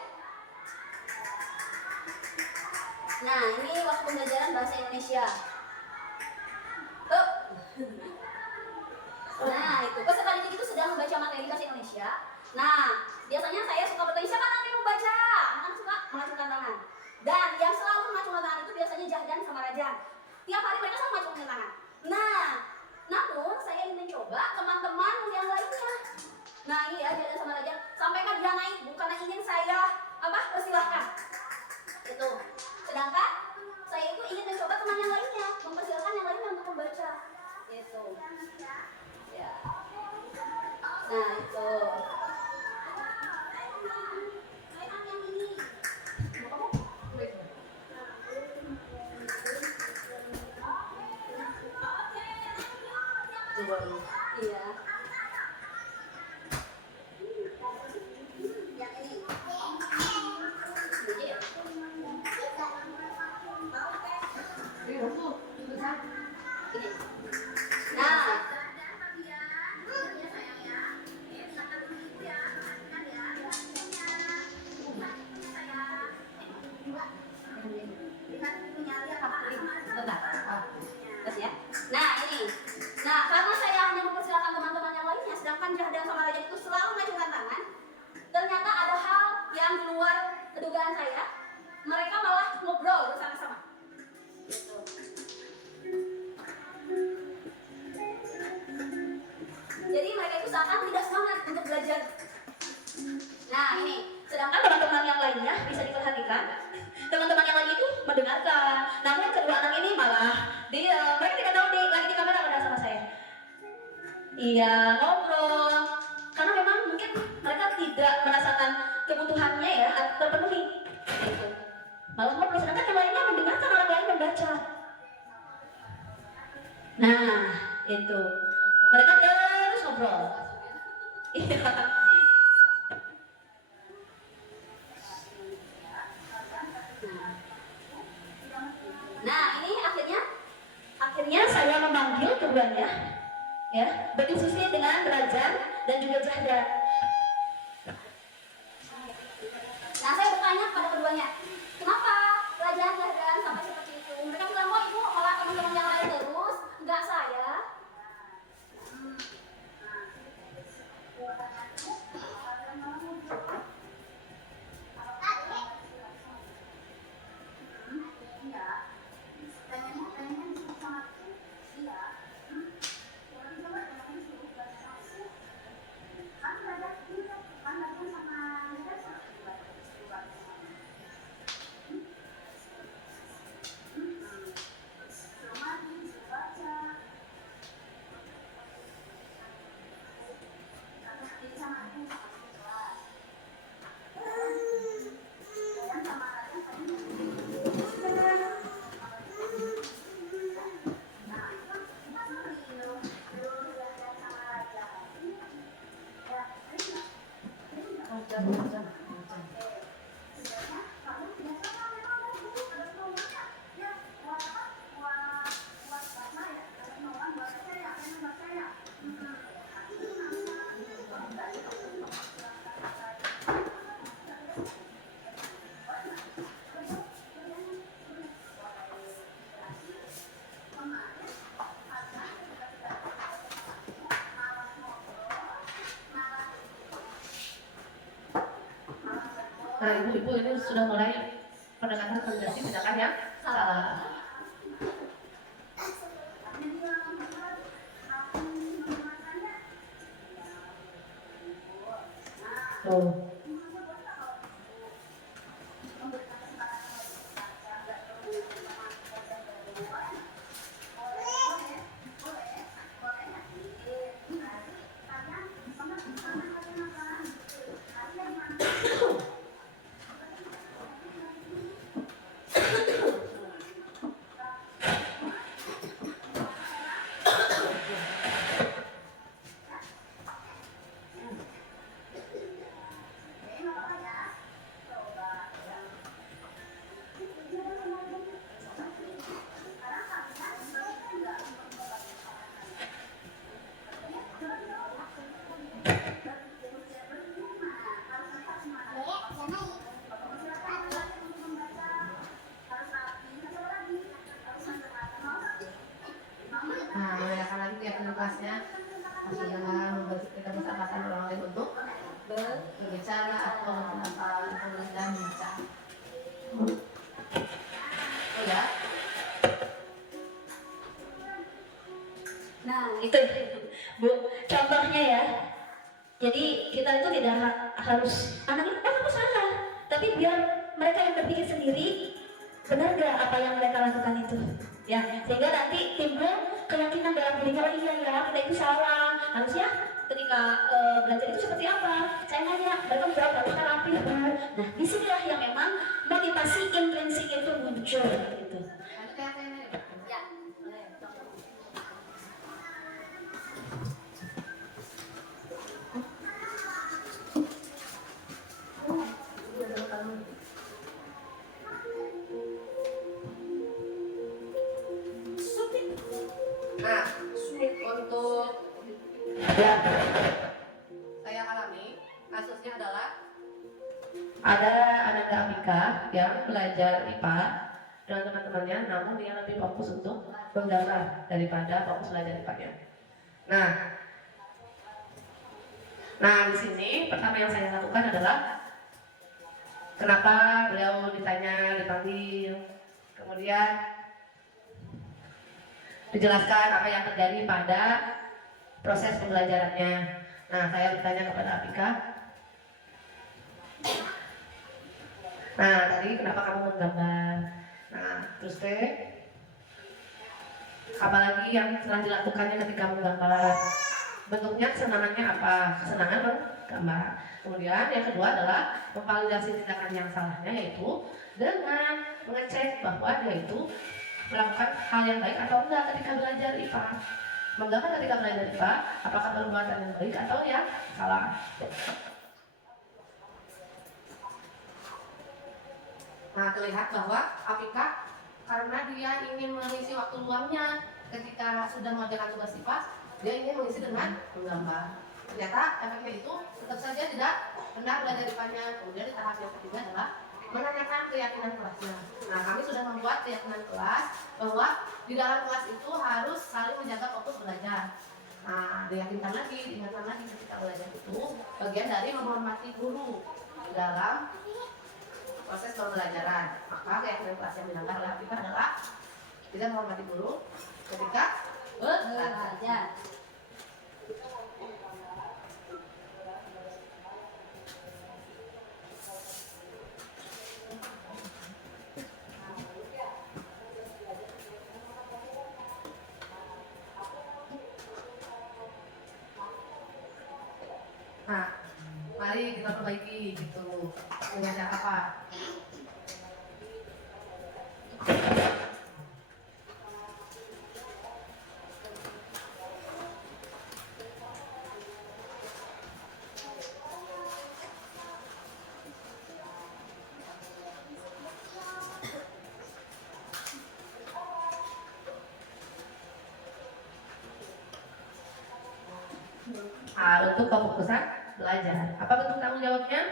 Nah, ini waktu pembelajaran bahasa Indonesia. Nah, itu peserta didik itu sedang membaca materi bahasa Indonesia. Nah, biasanya saya suka bertanya siapa nanti membaca. Anak-anak suka mengacungkan tangan. Dan yang selalu mengacungkan tangan itu biasanya Jahdan sama Rajan. Tiap hari mereka selalu mengacungkan tangan. Nah, namun saya ingin mencoba teman-teman yang lainnya. Nah, ini ya Jahdan sama Rajan. Sampaikan dia naik, bukan ingin saya persilahkan. Itu. Sedangkan saya itu ingin mencoba teman yang lainnya, mempersilahkan yang lainnya untuk membaca. Itu. Ya. Nah, itu. Iya. Yang ini. Nah, terus ya. Nah ini. Nah karena saya hanya mempersilakan teman-teman yang lainnya, sedangkan Jahdan sama Raja itu selalu mengacungkan tangan. Ternyata ada hal yang di luar kedugaan saya. Mereka malah ngobrol bersama-sama. Gitu. Jadi mereka itu seakan tidak semangat untuk belajar. Nah ini, sedangkan teman-teman yang lainnya bisa diperhatikan. Teman-teman yang lain itu mendengarkan. Namun kedua anak ini malah mereka tidak tahu lagi di kamera pada sama saya. Iya ngobrol. Karena memang mungkin mereka tidak merasakan kebutuhannya ya terpenuhi. Gitu. Malah ngobrol, sedangkan yang lainnya mendengarkan orang lain membaca. Nah, ini akhirnya saya memanggil keduanya, ya, berdiskusi dengan Rajan dan juga Jahda. Nah, saya bertanya kepada keduanya, kenapa Rajan, Jahdan sampai seperti itu? Mereka bilang, oh ibu malah teman-teman yang lain terus, enggak saya. Nah, ibu-ibu ini sudah mulai pendekatan validasi tindakan yang salah. Tuh. Nah, menanyakan lagi kegiatan tugasnya adalah membantu kita kesempatan orang lain untuk berbicara atau mendengar dan bicara. Oh ya? Nah, itu Bu, contohnya ya. Jadi kita itu tidak harus anak itu kamu salah, tapi biar mereka yang berpikir sendiri, benar gak apa yang mereka lakukan itu, ya, sehingga nanti timbul keyakinan dalam diri kalau iya ya kita itu salah. Harusnya ketika belajar itu seperti apa? Saya nanya, mereka menjawab harusnya rapi Bu. Nah, disinilah yang memang motivasi intrinsik itu muncul gitu. Ya, boleh. Nah, untuk saya alami kasusnya adalah ada anak Amika yang belajar IPA dengan teman-temannya, namun dia lebih fokus untuk menggambar daripada fokus belajar IPA-nya. Nah di sini pertama yang saya lakukan adalah kenapa beliau dipanggil, kemudian dijelaskan apa yang terjadi pada proses pembelajarannya. Nah, saya bertanya kepada Apika, nah tadi kenapa kamu menggambar? Nah, terus apa lagi yang telah dilakukannya ketika menggambar? Bentuknya kesenangannya apa? Kesenangan menggambar. Kemudian yang kedua adalah memvalidasi tindakan yang salahnya, yaitu dengan mengecek bahwa dia itu melakukan hal yang baik atau enggak ketika belajar IPA. Mengapa ketika belajar IPA, apakah perbuatan yang baik atau yang salah? Nah, terlihat bahwa Afika karena dia ingin mengisi waktu luangnya ketika sudah mengerjakan tugas IPA, dia ingin mengisi dengan menggambar. Ternyata efeknya itu tetap saja tidak benar belajar IPA-nya. Kemudian di tahap yang ketiga adalah menanyakan keyakinan kelasnya. Nah, kami sudah membuat keyakinan kelas bahwa di dalam kelas itu harus saling menjaga fokus belajar. Nah, diyakinkan lagi, diingatkan lagi ketika belajar itu bagian dari menghormati guru dalam proses pembelajaran. Maka keyakinan kelas yang dilanggar oleh Afika adalah tidak menghormati guru ketika belajar. Nah, mari kita perbaiki gitu. Dengan cara apa? Nah, untuk kefokusan belajar. Apa bentuk tanggung jawabnya?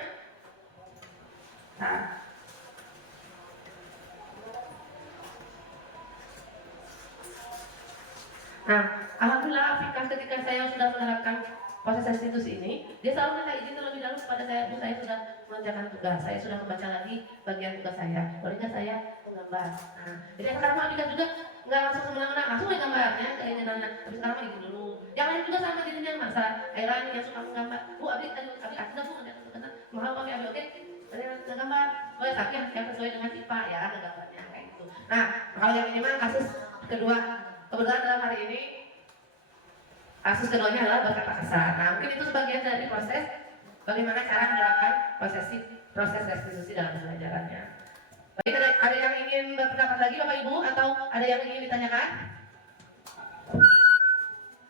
Nah, alhamdulillah Afika ketika saya sudah menerapkan proses restitusi ini, dia selalu minta izin terlebih dahulu kepada saya, Bu, saya sudah mengerjakan tugas, saya sudah membaca lagi bagian tugas saya, boleh nggak saya menggambar? Nah, jadi sekarang Afika juga nggak langsung semena-mena, langsung menggambarnya keinginannya, tapi sekarang izin dulu. Yang lain juga sama dirinya, masa Airani yang suka menggambar, Bu, abi ada Bu, ada mahal pakai abi, oke? Ada gambar, boleh tapi yang sesuai dengan IPA ya, ada gambarnya kayak gitu. Nah, kalau yang ini mah kasus kedua, kebetulan dalam hari ini kasus keduanya adalah berkata kasar. Nah, mungkin itu sebagian dari proses bagaimana cara menerapkan proses restitusi dalam pembelajarannya. Baik, ada yang ingin berpendapat lagi Bapak Ibu atau ada yang ingin ditanyakan?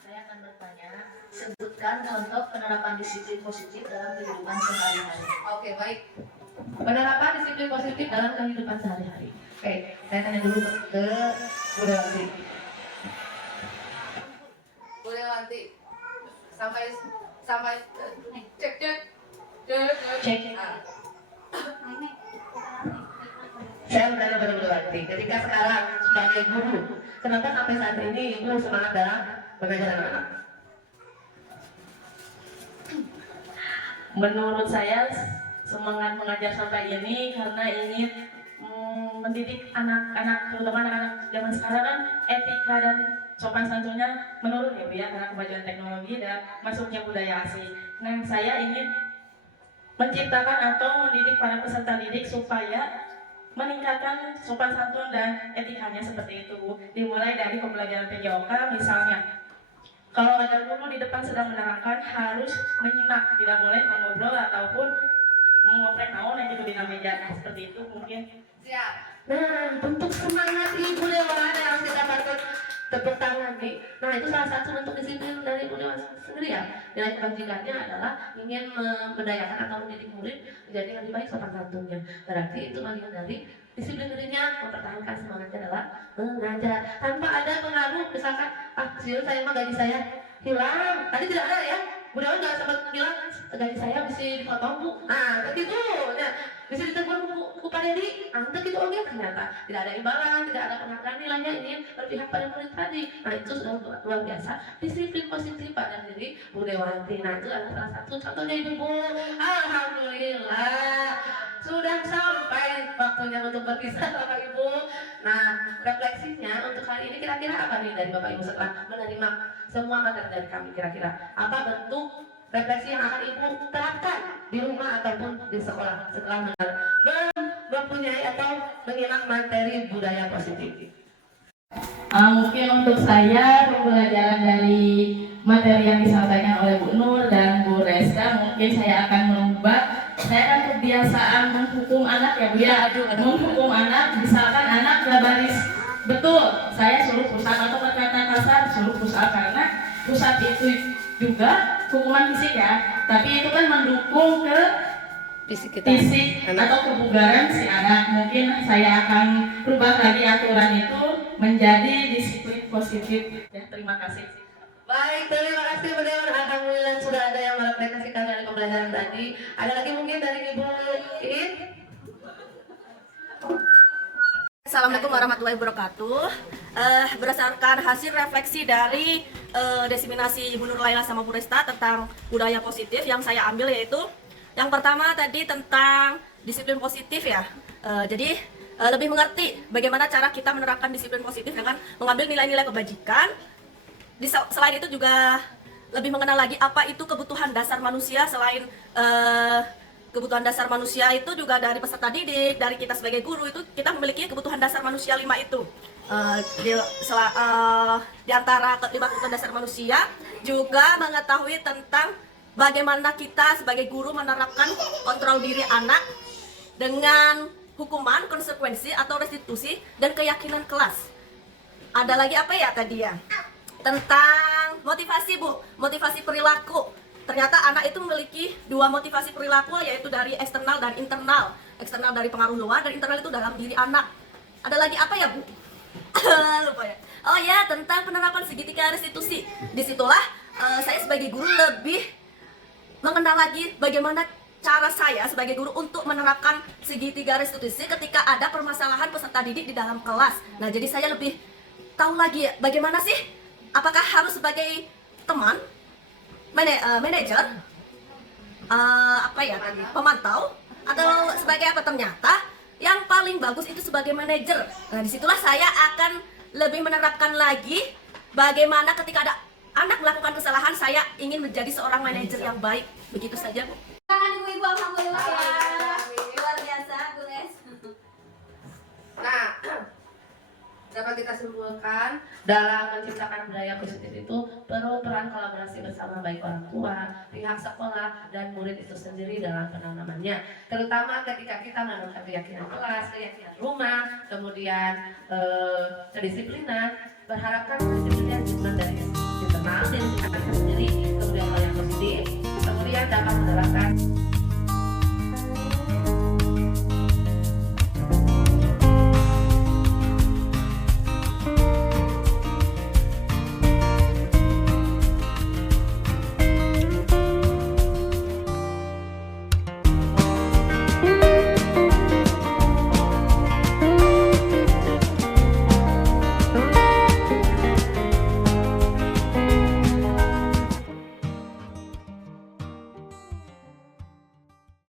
Saya akan bertanya, sebutkan contoh penerapan disiplin positif dalam kehidupan sehari-hari. Oke, baik. Penerapan disiplin positif dalam kehidupan sehari-hari. Oke, saya tanya dulu ke Bu Dewanti. Bu Dewanti, sampai cek. Saya bertanya pada Bu Dewanti, ketika sekarang sebagai guru, kenapa sampai saat ini Ibu semangat dalam mengajar anak-anak? Menurut saya semangat mengajar sampai ini karena ingin mendidik anak-anak, terutama anak-anak zaman sekarang kan etika dan sopan santunnya menurun ya Bu ya, karena kemajuan teknologi dan masuknya budaya asing. Nah, saya ingin menciptakan atau mendidik para peserta didik supaya meningkatkan sopan santun dan etikanya seperti itu Bu. Dimulai dari pembelajaran PJOK misalnya. Kalau ada guru di depan sedang menerangkan harus menyimak, tidak boleh mengobrol ataupun mengoprek naon yang itu di meja. Nah, seperti itu mungkin. Siap. Nah, bentuk semangat Ibu Dewan yang harus kita patut tepuk tangan nih. Nah, itu salah satu bentuk disiplin dari Ibu Dewan sendiri ya. Nilai kebajikannya adalah ingin memberdayakan atau mendidik murid menjadi lebih baik sopan santunnya. Berarti itu bagian dari disiplin dirinya, mempertahankan semangatnya adalah mengajar tanpa ada pengaruh. Misalkan, serius saya mah gaji saya hilang. Tadi tidak ada ya. Bu Dewan nggak sempat bilang gaji saya bisa dipotong Bu. Nah, begitu. Ya, bisa ditegur Bu Pak Dedi. Nah, gitu oke. Ternyata tidak ada imbalan, tidak ada penghargaan nilainya ini berpihak pada murid tadi. Nah, itu sudah luar biasa. Disiplin positif pada diri Bu Dewanti. Nah, itu adalah salah satu contohnya Ibu. Alhamdulillah. Sudah sampai waktunya untuk berpisah Bapak Ibu. Nah, refleksinya untuk hari ini kira-kira apa nih dari Bapak Ibu setelah menerima semua materi dari kami? Kira-kira apa bentuk refleksi yang akan Ibu terapkan di rumah ataupun di sekolah setelah mempunyai atau menyimak materi budaya positif? Mungkin untuk saya pembelajaran dari materi yang disampaikan oleh Bu Nur dan Bu Reska, mungkin saya akan merubah. Saya kan kebiasaan menghukum anak ya Bu ya, menghukum anak, misalkan anak gak baris betul, saya suruh pusat atau berkata kasar suruh push up, karena push up itu juga hukuman fisik ya, tapi itu kan mendukung ke fisik atau kebugaran si anak. Mungkin saya akan rubah lagi aturan itu menjadi disiplin positif ya. Terima kasih. Baik, terima kasih Budeon. Alhamdulillah sudah ada yang merefleksikan dari pembelajaran tadi. Ada lagi mungkin dari Ibu Iin? Assalamualaikum warahmatullahi wabarakatuh. Berdasarkan hasil refleksi dari desiminasi Ibu Nur Laila sama Bu Resta tentang budaya positif yang saya ambil, yaitu yang pertama tadi tentang disiplin positif ya. Jadi lebih mengerti bagaimana cara kita menerapkan disiplin positif dengan mengambil nilai-nilai kebajikan. Selain itu juga lebih mengenal lagi apa itu kebutuhan dasar manusia. Selain kebutuhan dasar manusia itu juga dari peserta didik, dari kita sebagai guru itu kita memiliki kebutuhan dasar manusia 5 itu. Di antara 5 kebutuhan dasar manusia juga mengetahui tentang bagaimana kita sebagai guru menerapkan kontrol diri anak dengan hukuman, konsekuensi atau restitusi dan keyakinan kelas. Ada lagi apa ya tadi ya? Tentang motivasi Bu, motivasi perilaku. Ternyata anak itu memiliki 2 motivasi perilaku, yaitu dari eksternal dan internal. Eksternal dari pengaruh luar dan internal itu dalam diri anak. Ada lagi apa ya Bu? Lupa ya. Oh ya, tentang penerapan segitiga restitusi. Disitulah saya sebagai guru lebih mengenal lagi bagaimana cara saya sebagai guru untuk menerapkan segitiga restitusi ketika ada permasalahan peserta didik di dalam kelas. Nah, jadi saya lebih tahu lagi ya, bagaimana sih, apakah harus sebagai teman, manajer, pemantau, atau sebagai apa? Ternyata yang paling bagus itu sebagai manajer. Nah, disitulah saya akan lebih menerapkan lagi bagaimana ketika ada anak melakukan kesalahan, saya ingin menjadi seorang manajer yang baik. Begitu saja Bu. Ibu-ibu, alhamdulillah ya. Luar biasa, Bu Les. Nah, dapat kita simpulkan dalam menciptakan budaya positif itu perlu peran kolaborasi bersama baik orang tua, pihak sekolah, dan murid itu sendiri dalam penanamannya. Terutama ketika kita menemukan keyakinan kelas, keyakinan rumah, kemudian kedisiplinan, berharapkan kedisiplinan dari internal dan anak sendiri, kemudian hal yang positif, kemudian dapat menerapkan